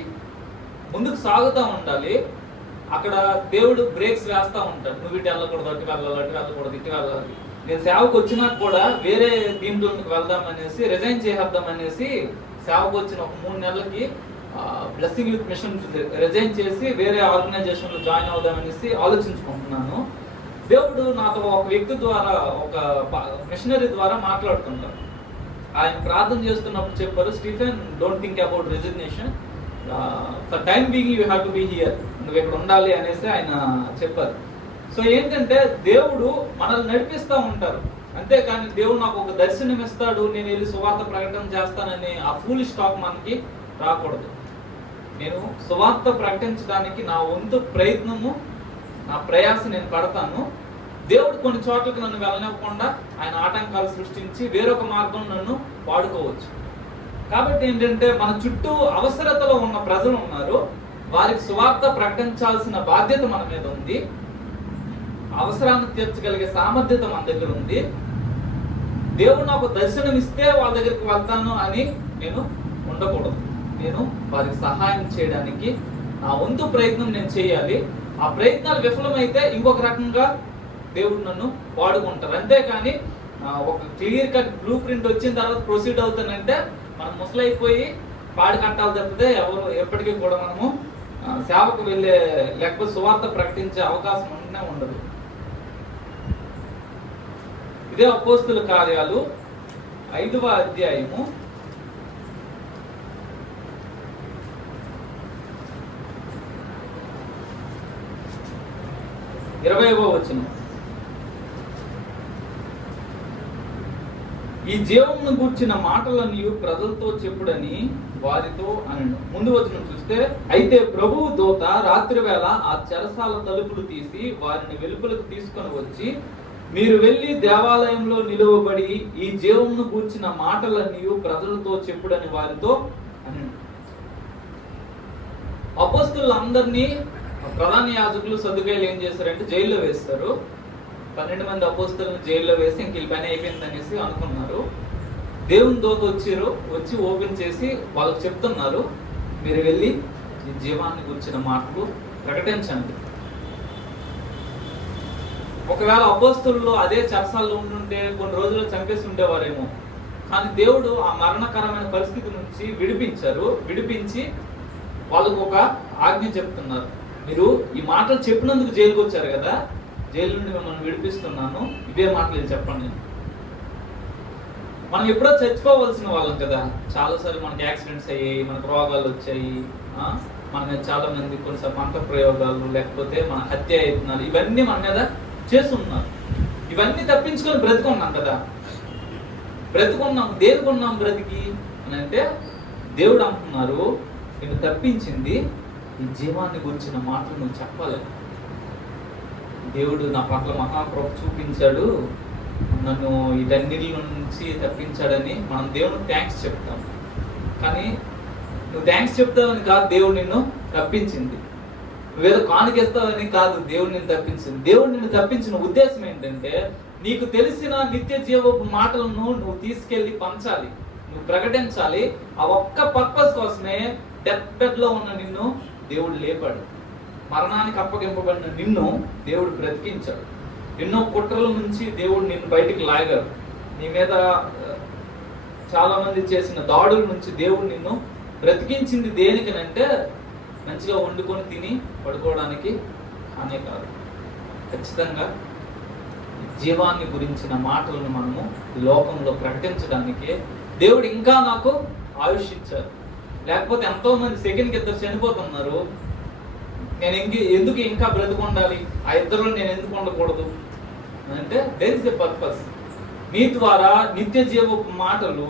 ముందుకు సాగుతూ ఉండాలి. అక్కడ దేవుడు బ్రేక్స్ వేస్తూ ఉంటాడు, నువ్వు ఇటు వెళ్ళకూడదు, అటు వెళ్ళాలి, అటు వెళ్ళకూడదు, ఇటు వెళ్ళాలి. నేను సేవకు వచ్చినాక కూడా వేరే దీంట్లోకి వెళ్దామనేసి రిజైన్ చేసేద్దామనేసి సేవకు వచ్చిన ఒక 3 నెలలకి బ్లెస్సింగ్ యూత్ మిషన్ రిజైన్ చేసి వేరే ఆర్గనైజేషన్లో జాయిన్ అవుదామనేసి ఆలోచించుకుంటున్నాను. దేవుడు నాతో ఒక వ్యక్తి ద్వారా, ఒక మిషనరీ ద్వారా మాట్లాడుతున్నారు. ఆయన ప్రార్థన చేస్తున్నప్పుడు చెప్పారు, Stephen don't think about resignation, for time being you have to be here, నువ్వు ఇక్కడ ఉండాలి అనేసి ఆయన చెప్పారు. సో ఏంటంటే దేవుడు మనల్ని నడిపిస్తూ ఉంటారు, అంతేకాని దేవుడు నాకు ఒక దర్శనం ఇస్తాడు నేను వెళ్ళి సువార్త ప్రకటన చేస్తానని ఆ ఫూలిష్ టాక్ మనకి రాకూడదు. నేను సువార్త ప్రకటించడానికి నా వంతు ప్రయత్నము, నా ప్రయాస నేను పడతాను. దేవుడు కొన్ని చోట్లకి నన్ను వెళ్ళనివ్వకుండా ఆయన ఆటంకాలు సృష్టించి వేరొక మార్గం నన్ను వాడుకోవచ్చు. కాబట్టి ఏంటంటే మన చుట్టూ అవసరతలో ఉన్న ప్రజలు ఉన్నారు, వారికి సువార్త ప్రకటించాల్సిన బాధ్యత మన మీద ఉంది, అవసరాన్ని తీర్చగలిగే సామర్థ్యత మన దగ్గర ఉంది. దేవుడు నాకు దర్శనం ఇస్తే వాళ్ళ దగ్గరికి వెళ్తాను అని నేను ఉండకూడదు. నేను వారికి సహాయం చేయడానికి నా వంతు ప్రయత్నం నేను చేయాలి. ఆ ప్రయత్నాలు విఫలమైతే ఇంకొక రకంగా దేవుడు నన్ను వాడుకుంటారు, అంతేకాని ఒక క్లియర్ కట్ బ్లూ ప్రింట్ వచ్చిన తర్వాత ప్రొసీడ్ అవుతానంటే మనం ముసలైపోయి పాడి కట్టాలి తప్పితే ఎవరు ఎప్పటికీ కూడా మనము సేవకు వెళ్ళే లేకపోతే సువార్త ప్రకటించే అవకాశం ఉంటూనే ఉండదు. ఇదే అపోస్తుల కార్యాలు 5వ అధ్యాయము 20వ వచనం. ఈ జీవమును గూర్చిన మాటలన్నీ ప్రజలతో చెప్పుడని వారితో అనెను. ముందు వచనం చూస్తే, అయితే ప్రభువు దూత రాత్రి వేళ ఆ చెరసాల తలుపులు తీసి వారిని వెలుపలకు తీసుకొని వచ్చి, మీరు వెళ్ళి దేవాలయంలో నిలువబడి ఈ జీవమును గూర్చిన మాటలన్నీ ప్రజలతో చెప్పుడని వారితో అనెను. అపోస్తలులందరినీ ప్రధాన యాజకులు సదుకాయలు ఏం చేశారంటే జైల్లో వేస్తారు. 12 మంది అపోస్తలను జైల్లో వేసి ఇంక వీళ్ళ పని అయిపోయింది అనేసి అనుకున్నారు. దేవుని దూత వచ్చి ఓపెన్ చేసి వాళ్ళకి చెప్తున్నారు, మీరు వెళ్ళి ఈ జీవాన్ని గురించిన మాటలు ప్రకటించండి. ఒకవేళ అపోస్తలు అదే చెరసాల్లో ఉండుంటే కొన్ని రోజులు చంపేసి ఉండేవారేమో. కానీ దేవుడు ఆ మరణకరమైన పరిస్థితి నుంచి విడిపించి వాళ్ళకు ఒక ఆజ్ఞ చెప్తున్నారు. మీరు ఈ మాటలు చెప్పినందుకు జైలుకి వచ్చారు కదా, జైలు నుండి మిమ్మల్ని విడిపిస్తున్నాను, ఇవే మాటలు చెప్పండి. మనం ఎప్పుడో చచ్చిపోవలసిన వాళ్ళం కదా, చాలాసార్లు మనకి యాక్సిడెంట్స్ అయ్యాయి, మనకు రోగాలు వచ్చాయి, మన మీద చాలా మంది కొన్నిసార్లు మంత్ర ప్రయోగాలు, లేకపోతే మన హత్య యత్నాలు ఇవన్నీ మన మీద చేస్తున్నారు. ఇవన్నీ తప్పించుకొని బ్రతుకున్నాం కదా. దేనికున్నాం బ్రతికి అని అంటే, దేవుడు అంటున్నారు, నేను తప్పించింది ఈ జీవాన్ని గురించిన మాటలు నువ్వు చెప్పాలి. దేవుడు నా పట్ల మహాకృప చూపించాడు, నన్ను వీటన్నిటి నుంచి తప్పించాడని మనం దేవుడికి థ్యాంక్స్ చెప్తాం. కానీ నువ్వు థ్యాంక్స్ చెప్తావని కాదు దేవుడు నిన్ను తప్పించింది, నువ్వేదో కానుకేస్తావని కాదు దేవుడు నిన్ను తప్పించింది. దేవుడు నిన్ను తప్పించిన ఉద్దేశం ఏంటంటే, నీకు తెలిసిన నిత్య జీవపు మాటలను నువ్వు తీసుకెళ్ళి పంచాలి, నువ్వు ప్రకటించాలి. ఆ ఒక్క పర్పస్ కోసమే డెత్ బెడ్ లో ఉన్న నిన్ను దేవుడు లేపాడు. మరణానికి అప్పగింపబడిన నిన్ను దేవుడు బ్రతికించాడు. ఎన్నో కుట్రల నుంచి దేవుడు నిన్ను బయటికి లాగాడు. నీ మీద చాలా మంది చేసిన దాడుల నుంచి దేవుడు నిన్ను బ్రతికించింది దేనికనంటే, మంచిగా వండుకొని తిని పడుకోవడానికి అనే కాదు. ఖచ్చితంగా జీవాన్ని గురించిన మాటలను మనము లోకంలో ప్రకటించడానికే దేవుడు ఇంకా నాకు ఆయుష్ ఇచ్చారు. లేకపోతే ఎంతో మంది సెకండ్కి 2 చనిపోతున్నారు. నేను ఎందుకు ఇంకా బ్రతుకుండాలి, ఆ ఇద్దరులో నేను ఎందుకు ఉండకూడదు అంటే, దేర్ ఇస్ ఎ పర్పస్. మీ ద్వారా నిత్య జీవపు మాటలు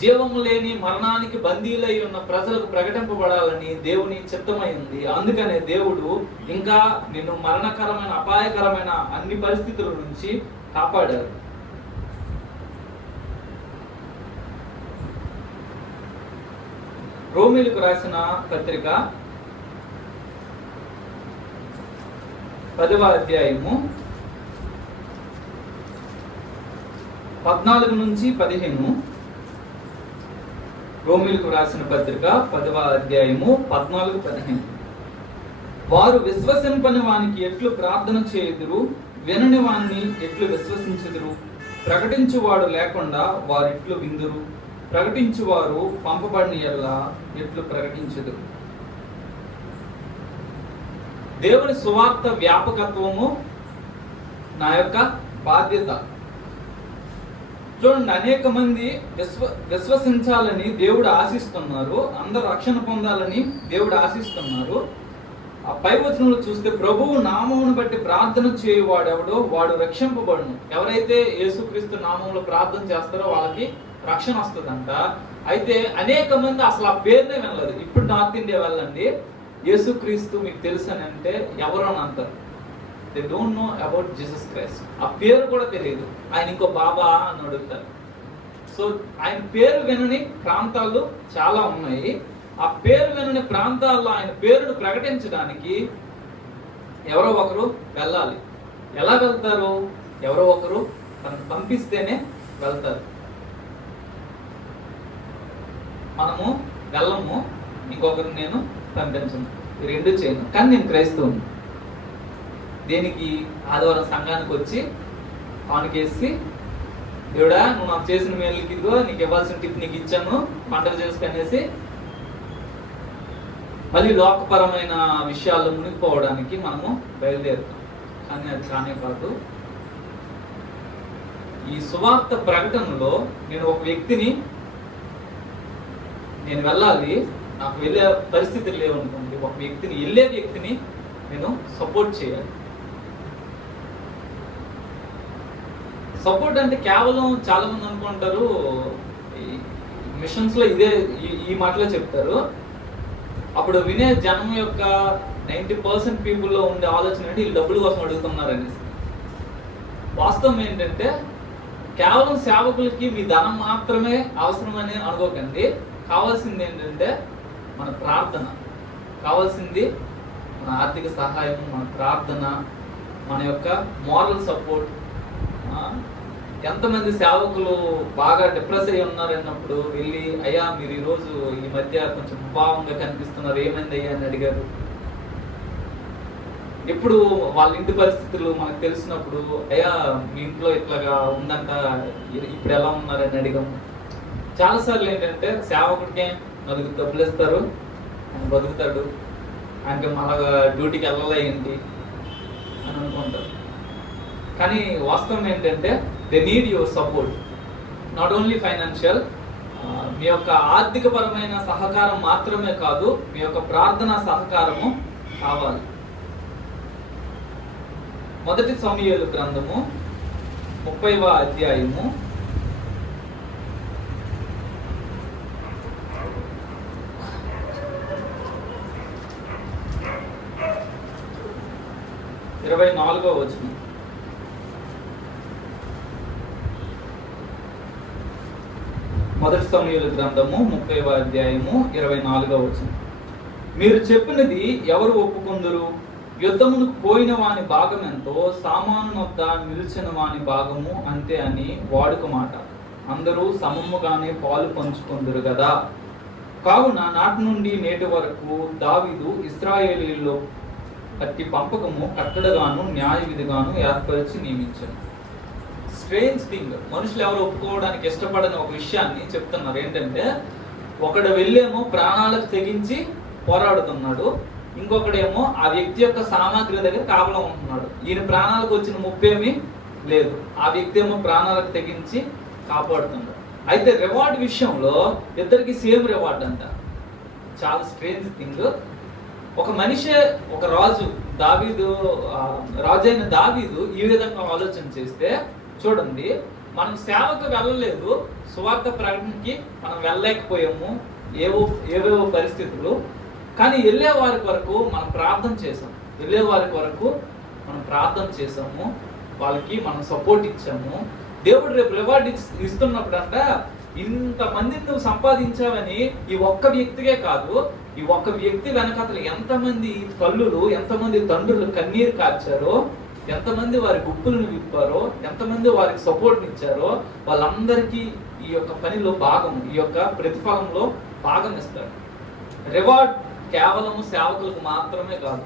జీవము లేని మరణానికి బందీలై ఉన్న ప్రజలకు ప్రకటింపబడాలని దేవుని చిత్తమై ఉంది. అందుకనే దేవుడు ఇంకా నిన్ను మరణకరమైన అపాయకరమైన అన్ని పరిస్థితుల నుంచి కాపాడారు. రోమీలకు రాసిన పత్రిక 10వ అధ్యాయము 14 నుంచి 15. రోమీలకు రాసిన పత్రిక 10వ అధ్యాయము 14-15. వారు విశ్వసింపని వానికి ఎట్లు ప్రార్థన చేయుదురు, వినని వాణ్ణి ఎట్లు విశ్వసించుదురు. ప్రకటించువాడు లేకుండా వారిట్లు విందురు, ప్రకటించువారు పంపబడిన ఎడల ఎట్లు ప్రకటించుదురు. దేవుని సువార్త వ్యాపకత్వము నా యొక్క బాధ్యత. చూడండి, అనేక మంది విశ్వసించాలని దేవుడు ఆశిస్తున్నారు, అందరూ రక్షణ పొందాలని దేవుడు ఆశిస్తున్నారు. ఆ పై వచనంలో చూస్తే, ప్రభువు నామమును బట్టి ప్రార్థన చేయువాడెవడో వాడు రక్షింపబడును. ఎవరైతే యేసుక్రీస్తు నామంలో ప్రార్థన చేస్తారో వాళ్ళకి రక్షణ వస్తుందంట. అయితే అనేక మంది అసలు ఆ పేరునే వినలేదు. ఇప్పుడు నార్త్ ఇండియా వెళ్ళండి, యేసుక్రీస్తు మీకు తెలుసు అని అంటే ఎవరు అని అంటారు. They don't know about Jesus Christ. ఆ పేరు కూడా తెలియదు. ఆయన ఇంకో బాబా అని అడుగుతారు. సో ఆయన పేరు వినని ప్రాంతాలు చాలా ఉన్నాయి. ఆ పేరు వినని ప్రాంతాల్లో ఆయన పేరును ప్రకటించడానికి ఎవరో ఒకరు వెళ్ళాలి. ఎలా వెళ్తారు? ఎవరో ఒకరు పంపిస్తేనే వెళ్తారు. మనము వెళ్ళము, ఇంకొకరు నేను పంపించను, ఈ రెండు చేయను. కానీ నేను క్రైస్తవుని. దేనికి? ఆదివారం సంఘానికి వచ్చి ఆనకేసి, దేవుడా నువ్వు నాకు చేసిన మేలుకి ఇదిగో నీకు ఇవ్వాల్సిన టిప్ నీకు ఇచ్చాను, పంటలు చేసుకునేసి మళ్ళీ లోకపరమైన విషయాల్లో మునిగిపోవడానికి మనము బయలుదేరుతాం. కానీ అది కానే కాదు. ఈ సువార్త ప్రకటనలో నేను ఒక వ్యక్తిని, నేను వెళ్ళాలి, నాకు వెళ్ళే పరిస్థితులు లేవనుకోండి, ఒక వ్యక్తిని, వెళ్ళే వ్యక్తిని నేను సపోర్ట్ చేయాలి. సపోర్ట్ అంటే కేవలం చాలా మంది అనుకుంటారు మిషన్స్ లో ఇదే ఈ మాటలో చెప్తారు. అప్పుడు వినే జనం యొక్క 90% పీపుల్లో ఉండే ఆలోచన అంటే వీళ్ళు డబ్బుల కోసం అడుగుతున్నారు అనేసి. వాస్తవం ఏంటంటే కేవలం సేవకులకి మీ ధనం మాత్రమే అవసరమని అనుకోకండి. కావాల్సింది ఏంటంటే మన ప్రార్థన, కావాల్సింది మన ఆర్థిక సహాయం, మన ప్రార్థన, మన యొక్క మోరల్ సపోర్ట్. ఎంతమంది సేవకులు బాగా డిప్రెస్ అయ్యి ఉన్నారన్నప్పుడు వెళ్ళి, అయ్యా మీరు ఈరోజు ఈ మధ్య కొంచెం భావంగా కనిపిస్తున్నారు, ఏమైంది అయ్యా అని అడిగారు. ఎప్పుడు వాళ్ళ ఇంటి పరిస్థితులు మనకు తెలిసినప్పుడు, అయ్యా మీ ఇంట్లో ఇట్లాగా ఉందంట, ఇప్పుడు ఎలా ఉన్నారని అడిగాము. చాలాసార్లు ఏంటంటే సేవకుడికే నలుగురు డబ్బులు ఇస్తారు, ఆయన బతుకుతాడు, ఆయనకి మళ్ళా డ్యూటీకి వెళ్ళాలా ఏంటి అని అనుకుంటారు. కానీ వాస్తవం ఏంటంటే they need your support, not only financial. మీ యొక్క ఆర్థిక పరమైన సహకారం మాత్రమే కాదు, మీ యొక్క ప్రార్థనా సహకారము కావాలి. మొదటి సమూయేలు గ్రంథము 30వ అధ్యాయము 24వ వచనం. మొదటి సమూయేలు గ్రంథము 30వ అధ్యాయము 24వ వచనం. మీరు చెప్పినది ఎవరు ఒప్పుకొందురు? యుద్ధమునకు పోయిన వాని భాగం ఎంతో, సామాను వద్ద నిలిచిన వాని భాగము అంతే అని వాడుక మాట. అందరూ సమముగానే పాలు పంచుకొందురు కదా. కావున నాటి నుండి నేటి వరకు దావీదు ఇశ్రాయేలీయుల్లో అట్టి పంపకము కట్టడగాను న్యాయ విధిగాను ఏర్పరిచి నియమించారు. స్ట్రేంజ్ థింగ్, మనుషులు ఎవరు ఒప్పుకోవడానికి ఇష్టపడని ఒక విషయాన్ని చెప్తున్నారు. ఏంటంటే ఒకడు వెళ్ళేమో ప్రాణాలకు తెగించి పోరాడుతున్నాడు, ఇంకొకడేమో ఆ వ్యక్తి యొక్క సామాగ్రి దగ్గర కాపలా ఉంటున్నాడు. ఈయన ప్రాణాలకు వచ్చిన ముప్పేమీ లేదు, ఆ వ్యక్తి ఏమో ప్రాణాలకు తెగించి కాపాడుతున్నాడు. అయితే రివార్డ్ విషయంలో ఇద్దరికి సేమ్ రివార్డ్ అంట. చాలా స్ట్రేంజ్ థింగ్. ఒక మనిషే, ఒక రాజు, రాజు అయిన దావీదు ఈ విధంగా ఆలోచన చేస్తే చూడండి, మనం సేవకు వెళ్ళలేదు, సువార్త ప్రకటనకి మనం వెళ్ళలేకపోయాము, ఏవేవో పరిస్థితులు. కానీ వెళ్ళే వారి వరకు మనం ప్రార్థన చేసాము, వాళ్ళకి మనం సపోర్ట్ ఇచ్చాము. దేవుడు రేపు రివార్డ్ ఇస్తున్నప్పుడు అంట, ఇంతమందిని నువ్వు సంపాదించావని ఈ ఒక్క వ్యక్తికే కాదు, ఈ ఒక్క వ్యక్తి వెనకాతలు ఎంతమంది తల్లులు, ఎంతమంది తండ్రులు కన్నీరు కార్చారో, ఎంతమంది వారి గుప్పులను విప్పారో, ఎంతమంది వారికి సపోర్ట్ ఇచ్చారో, వాళ్ళందరికీ ఈ యొక్క పనిలో భాగము, ఈ యొక్క ప్రతిఫలంలో భాగం ఇస్తారు. రివార్డ్ కేవలం సేవకులకు మాత్రమే కాదు.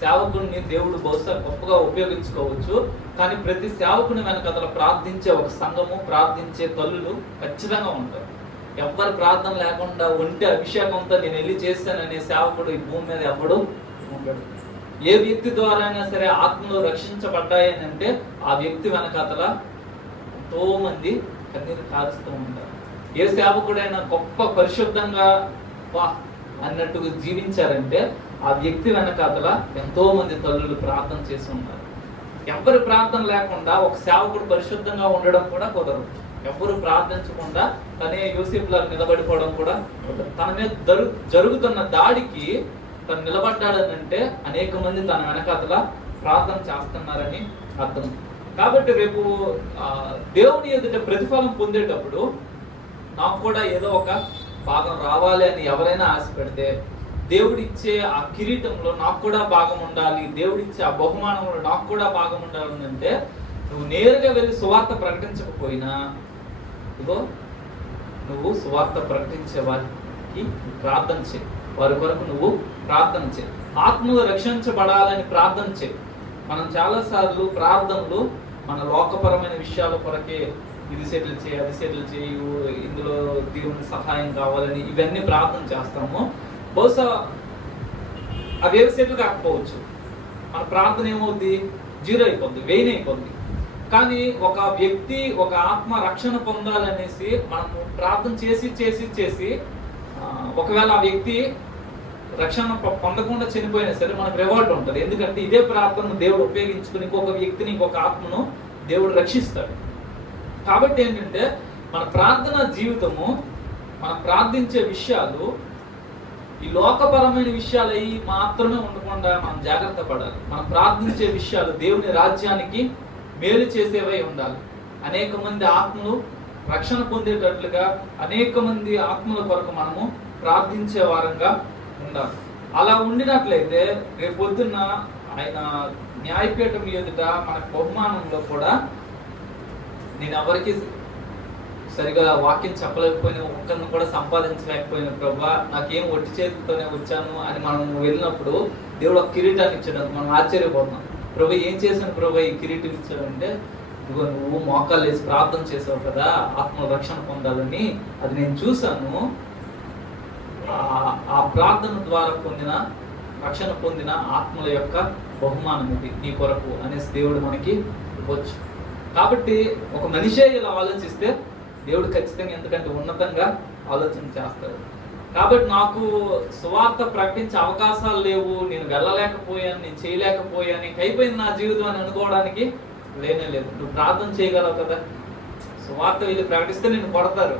సేవకుడిని దేవుడు బహుశా గొప్పగా ఉపయోగించుకోవచ్చు, కానీ ప్రతి సేవకుని వెనకతల ప్రార్థించే ఒక సంఘము, ప్రార్థించే తల్లులు ఖచ్చితంగా ఉంటారు. ఎవరి ప్రార్థన లేకుండా ఒంటి అభిషేకంతో నేను వెళ్ళి చేస్తాననే సేవకుడు ఈ భూమి మీద ఎవడు ఉంటాడు. ఏ వ్యక్తి ద్వారా అయినా సరే ఆత్మలో రక్షించబడ్డాయని అంటే ఆ వ్యక్తి వెనకతల ఎంతో మంది కన్నీరు కారుస్తూ ఉంటారు. ఏ సేవకుడైనా గొప్ప పరిశుద్ధంగా అన్నట్టుగా జీవించారంటే ఆ వ్యక్తి వెనకాతల ఎంతో మంది తల్లులు ప్రార్థన చేసి ఉంటారు. ఎవరి ప్రార్థన లేకుండా ఒక సేవకుడు పరిశుద్ధంగా ఉండడం కూడా కుదరదు. ఎవరు ప్రార్థించకుండా తనే యూసిఫ్లా నిలబడిపోవడం కూడా కుదరదు. తన మీద జరుగుతున్న దాడికి తను నిలబడ్డాడనంటే అనేక మంది తన వెనకాతల ప్రార్థన చేస్తున్నారని అర్థం. కాబట్టి రేపు దేవుని ఎదుట ప్రతిఫలం పొందేటప్పుడు నాకు కూడా ఏదో ఒక భాగం రావాలి అని ఎవరైనా ఆశపెడితే, దేవుడిచ్చే ఆ కిరీటంలో నాకు కూడా భాగం ఉండాలి, దేవుడిచ్చే ఆ బహుమానంలో నాకు కూడా భాగం ఉండాలి అంటే, నువ్వు నేరుగా వెళ్ళి సువార్త ప్రకటించకపోయినా నువ్వు సువార్త ప్రకటించే వారికి ప్రార్థన చేయి, వారి కొరకు నువ్వు ప్రార్థన చేయి, ఆత్మలు రక్షించబడాలని ప్రార్థన చేయి. మనం చాలాసార్లు ప్రార్థనలు మన లోకపరమైన విషయాల కొరకే, ఇది సెటిల్ చేయి, అది సెటిల్ చేయు, ఇందులో దేవుని సహాయం కావాలని ఇవన్నీ ప్రార్థన చేస్తాము. బహుశా అవేవి సెటిల్ కాకపోవచ్చు, మన ప్రార్థన ఏమవుద్ది, జీరో అయిపోద్ది, వెయిన్ అయిపోద్ది. కానీ ఒక వ్యక్తి, ఒక ఆత్మ రక్షణ పొందాలనేసి మనము ప్రార్థన చేసి ఒకవేళ ఆ వ్యక్తి రక్షణ పొందకుండా చనిపోయినా సరే మనకు రివార్డ్ ఉంటుంది. ఎందుకంటే ఇదే ప్రార్థనను దేవుడు ఉపయోగించుకుని ఇంకొక వ్యక్తిని, ఇంకొక ఆత్మను దేవుడు రక్షిస్తాడు. కాబట్టి ఏంటంటే మన ప్రార్థన జీవితము, మనం ప్రార్థించే విషయాలు ఈ లోకపరమైన విషయాలు అవి మాత్రమే ఉండకుండా మనం జాగ్రత్త పడాలి. మనం ప్రార్థించే విషయాలు దేవుని రాజ్యానికి మేలు చేసేవై ఉండాలి. అనేక మంది ఆత్మలు రక్షణ పొందేటట్లుగా, అనేక మంది ఆత్మల కొరకు మనము ప్రార్థించే వారంగా ఉండాలి. అలా ఉండినట్లయితే రేపొద్దున్న ఆయన న్యాయపీఠం ఎదుట మన బహుమానంలో కూడా, నేను ఎవరికి సరిగా వాక్యం చెప్పలేకపోయినా, ఒక్కరిని కూడా సంపాదించలేకపోయినా, ప్రభా నాకేం ఒట్టి చేతితోనే వచ్చాను అని మనం వెళ్ళినప్పుడు దేవుడు ఒక కిరీటాన్ని ఇచ్చాడు. మనం ఆశ్చర్యపోతున్నాం, ప్రభా ఏం చేశాను ప్రభా ఈ కిరీటం ఇచ్చాడంటే, ఇదిగో నువ్వు మోకాళ్ళు వేసి ప్రార్థన చేసావు కదా ఆత్మ రక్షణ పొందాలని, అది నేను చూశాను. ఆ ప్రార్థన ద్వారా పొందిన రక్షణ పొందిన ఆత్మల యొక్క బహుమానం ఇది నీ కొరకు అనేసి దేవుడు మనకి ఇవ్వచ్చు. కాబట్టి ఒక మనిషే ఇలా ఆలోచిస్తే దేవుడు ఖచ్చితంగా ఎందుకంటే ఉన్నతంగా ఆలోచన చేస్తాడు. కాబట్టి నాకు సువార్త ప్రకటించే అవకాశాలు లేవు, నేను వెళ్ళలేకపోయాను, నేను చేయలేకపోయాను, ఇంక అయిపోయింది నా జీవితం అని అనుకోవడానికి లేనే లేదు. నువ్వు ప్రార్థన చేయగలవు కదా. సువార్త వీళ్ళు ప్రకటిస్తే నిన్ను కొడతారు,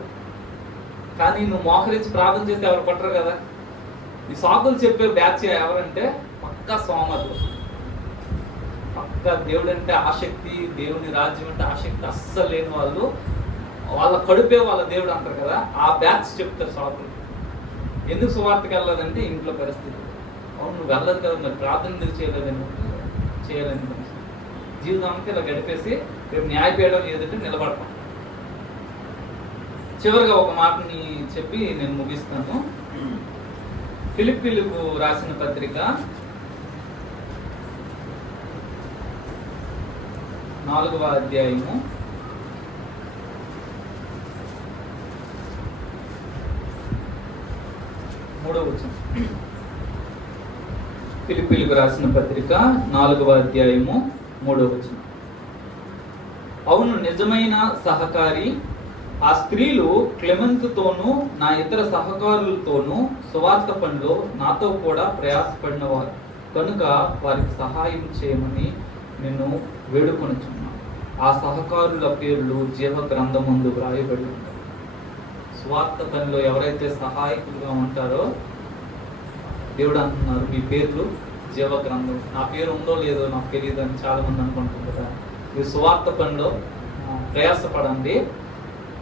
కానీ నువ్వు మోకరించి ప్రార్థన చేస్తే ఎవరు కొట్టరు కదా. ఈ సాకులు చెప్పే బ్యాచ్ ఎవరంటే పక్కా సోమరులు, పక్కా దేవుడు అంటే ఆసక్తి, దేవుని రాజ్యం అంటే ఆసక్తి అస్సలు లేని వాళ్ళు, వాళ్ళ కడుపే వాళ్ళ దేవుడు అంటారు కదా, ఆ బ్యాచ్ చెప్తారు సాకులు. ఎందుకు సువార్తకి వెళ్ళలేదంటే ఇంట్లో పరిస్థితి. అవును నువ్వు వెళ్ళదు కదా, మరి ప్రార్థన ఎందుకు చేయలేని మనిషి జీవితానికి ఇలా గడిపేసి రేపు న్యాయపీఠం ఏదంటే నిలబడతాం. చివరిగా ఒక మాటని చెప్పి నేను ముగిస్తాను. ఫిలిప్పీలకు రాసిన పత్రిక 4వ అధ్యాయము 3వ వచనం. ఫిలిప్పీలకు రాసిన పత్రిక 4వ అధ్యాయము 3వ వచనం. అవును నిజమైన సహకారి ఆ స్త్రీలు క్లెమెంతుతోనూ నా ఇతర సహకారులతోనూ సువార్త పనిలో నాతో కూడా ప్రయాసపడినవారు కనుక వారికి సహాయం చేయమని నిన్ను వేడుకొనుచున్నాను. ఆ సహకారుల పేర్లు జీవ గ్రంథమందు వ్రాయబడి ఉంటాయి. సువార్త పనిలో ఎవరైతే సహాయకులుగా ఉంటారో దేవుడు అంటున్నారు మీ పేర్లు జీవ గ్రంథం. నా పేరు ఉందో లేదో నాకు తెలియదు అని చాలా మంది అనుకుంటారు కదా. మీరు సువార్త పనిలో ప్రయాసపడండి.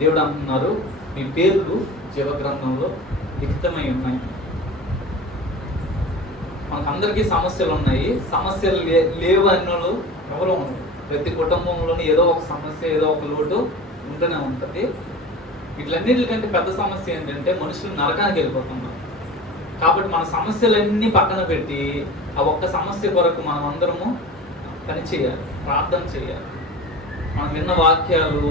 దేవుడు అంటున్నారు మీ పేర్లు జీవ గ్రంథంలో లిఖితమై ఉన్నాయి. మనకందరికీ సమస్యలు ఉన్నాయి, సమస్యలు లేవు అన్నోళ్ళు ఎవరో ఉన్నారు. ప్రతి కుటుంబంలోని ఏదో ఒక సమస్య, ఏదో ఒక లోటు ఉంటూనే ఉంటుంది. వీటిలన్నిటికంటే పెద్ద సమస్య ఏంటంటే మనుషులు నరకానికి వెళ్ళిపోతున్నారు. కాబట్టి మన సమస్యలన్నీ పక్కన పెట్టి ఆ ఒక్క సమస్య కొరకు మనం అందరము పని చేయాలి, ప్రార్థన చేయాలి. మనం విన్న వాక్యాలు,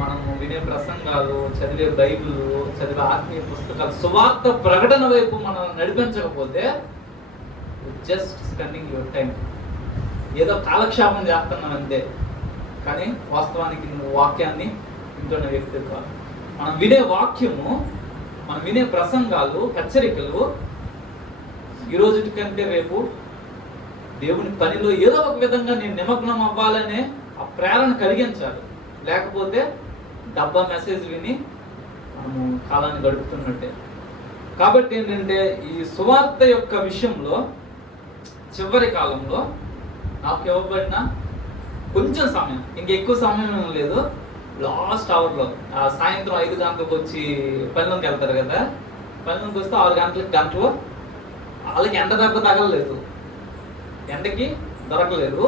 మనము వినే ప్రసంగాలు, చదివే బైబిల్, చదివే ఆత్మీయ పుస్తకాలు, సువార్త ప్రకటన వైపు మనం నడిపించకపోతే జస్ట్ స్పెండింగ్ యువర్ టైం, ఏదో కాలక్షేపం చేస్తున్నాం అంతే. కానీ వాస్తవానికి నువ్వు వాక్యాన్ని వింటున్న వ్యక్తి కాదు. మనం వినే వాక్యము, మనం వినే ప్రసంగాలు, హెచ్చరికలు ఈ రోజు కంటే రేపు దేవుని పనిలో ఏదో ఒక విధంగా నేను నిమగ్నం అవ్వాలనే ఆ ప్రేరణ కలిగించాలి. లేకపోతే డబ్బా మెసేజ్ విని మనము కాలాన్ని గడుపుతున్నట్టే. కాబట్టి ఏంటంటే ఈ సువార్త యొక్క విషయంలో చివరి కాలంలో నాకు ఇవ్వబడిన కొంచెం సమయం, ఇంకెక్కువ సమయం లేదు, లాస్ట్ అవర్లో సాయంత్రం 5 గంటలకు వచ్చి పనిలోకి వెళ్తారు కదా, పనిలోకి వస్తే 6 గంటలు వాళ్ళకి ఎండ దెబ్బ తగలలేదు, ఎండకి దొరకలేదు,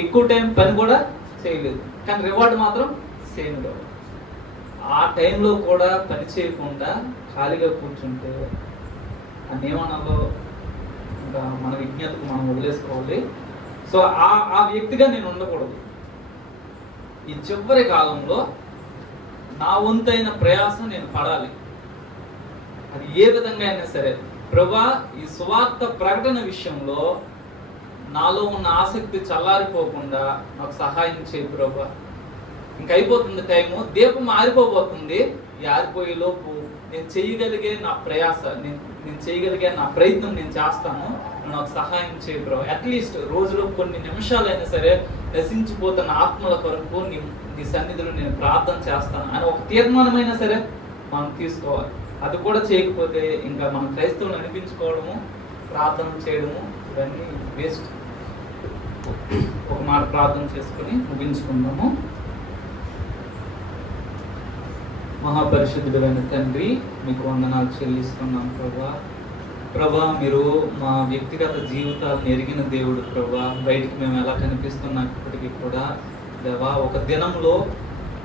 ఎక్కువ టైం పని కూడా చేయలేదు, కానీ రివార్డ్ మాత్రం సేమ్. ఆ టైంలో కూడా పని చేయకుండా ఖాళీగా కూర్చుంటే ఆ నియమనాల్లో ఇంకా మన విజ్ఞతకు మనం వదిలేసుకోవాలి. సో ఆ వ్యక్తిగా నేను ఉండకూడదు. ఈ చివరి కాలంలో నా వంతైన ప్రయాసం నేను పడాలి. అది ఏ విధంగా అయినా సరే. ప్రభా ఈ సువార్త ప్రకటన విషయంలో నాలో ఉన్న ఆసక్తి చల్లారిపోకుండా నాకు సహాయం చేయి ప్రభా. ఇంక అయిపోతుంది టైము, దీపం ఆరిపోబోతుంది. ఈ ఆరిపోయే లోపు నేను చేయగలిగే నా ప్రయాస, నేను చేయగలిగే నా ప్రయత్నం నేను చేస్తాను. నాకు సహాయం చేయి ప్రభా. అట్లీస్ట్ రోజులో కొన్ని నిమిషాలైనా సరే నశించిపోతున్న ఆత్మల కొరకు నీ నీ సన్నిధిలో నేను ప్రార్థన చేస్తాను అని ఒక తీర్మానమైనా సరే మనం తీసుకోవాలి. అది కూడా చేయకపోతే ఇంకా మనం క్రైస్తవులు అనిపించుకోవడము, ప్రార్థన చేయడము ఇవన్నీ వేస్ట్. ఒక మాట ప్రార్థన చేసుకుని ముగించుకుందాము. మహాపరిశుద్ధుడైన తండ్రి, మీకు వందనాలు చెల్లిస్తున్నాం ప్రభా. ప్రభా, మీరు మా వ్యక్తిగత జీవితాలను ఎరిగిన దేవుడు ప్రభా. బయటికి మేము ఎలా కనిపిస్తున్నప్పటికీ కూడా దేవా, ఒక దినంలో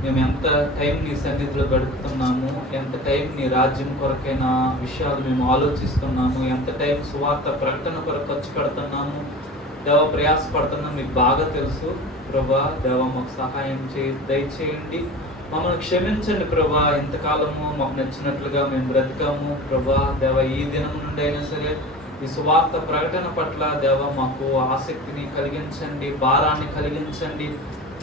మేము ఎంత టైం నీ సన్నిధిలో గడుపుతున్నాము, ఎంత టైం నీ రాజ్యం కొరకైన విషయాలు మేము ఆలోచిస్తున్నాము, ఎంత టైం సువార్త ప్రకటన కొరకు ఖర్చు పెడుతున్నాము దేవ, ప్రయాసపడుతున్నాం మీకు బాగా తెలుసు ప్రభా. దేవ, మాకు సహాయం దయచేయండి, మమ్మల్ని క్షమించండి ప్రభా. ఇంతకాలము మాకు నచ్చినట్లుగా మేము బ్రతికాము ప్రభా. దేవ, ఈ దినం నుండి అయినా సరే ఈ సువార్త ప్రకటన పట్ల దేవ మాకు ఆసక్తిని కలిగించండి, భారాన్ని కలిగించండి.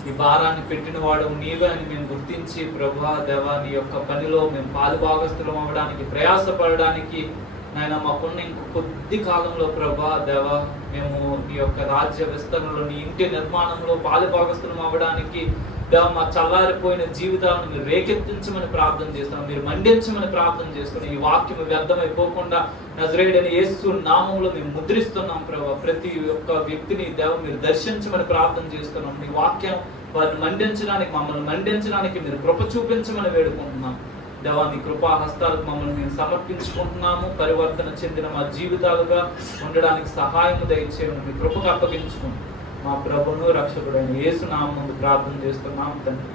ఈ భారాన్ని పెట్టిన వాడు నీవే అని మేము గుర్తించి ప్రభా దేవ, నీ యొక్క పనిలో మేము పాలుభాగస్థులం అవ్వడానికి, ప్రయాసపడడానికి నాయన మాకున్న ఇంకో కొద్ది కాలంలో ప్రభా దేవ, మేము నీ యొక్క రాజ్య విస్తరణలో, నీ ఇంటి నిర్మాణంలో పాలుభాగస్థులం అవ్వడానికి దేవ, మా చల్లారిపోయిన జీవితాలను మీరు రేకెత్తించమని ప్రార్థన చేస్తున్నాం, మీరు మండించమని ప్రార్థన చేస్తున్నాం. ఈ వాక్యం వ్యర్థమైపోకుండా నజరేయుడైన యేసు నామంలో మేము ముద్రిస్తున్నాం ప్రభా. ప్రతి ఒక్క వ్యక్తిని దేవ మీరు దర్శించమని ప్రార్థన చేస్తున్నాం. మీ వాక్యం వారిని మండించడానికి, మమ్మల్ని మండించడానికి మీరు కృప చూపించమని వేడుకుంటున్నాం దేవా. మీ కృపా హస్తాలకు మమ్మల్ని మేము సమర్పించుకుంటున్నాము. పరివర్తన చెందిన మా జీవితాలుగా ఉండడానికి సహాయం దయచేయమని మీ కృపకు అప్పగించుకుంటున్నాం. మా ప్రభువును రక్షకుడైన యేసు నామమున ప్రార్థన చేస్తున్నాం తండ్రి.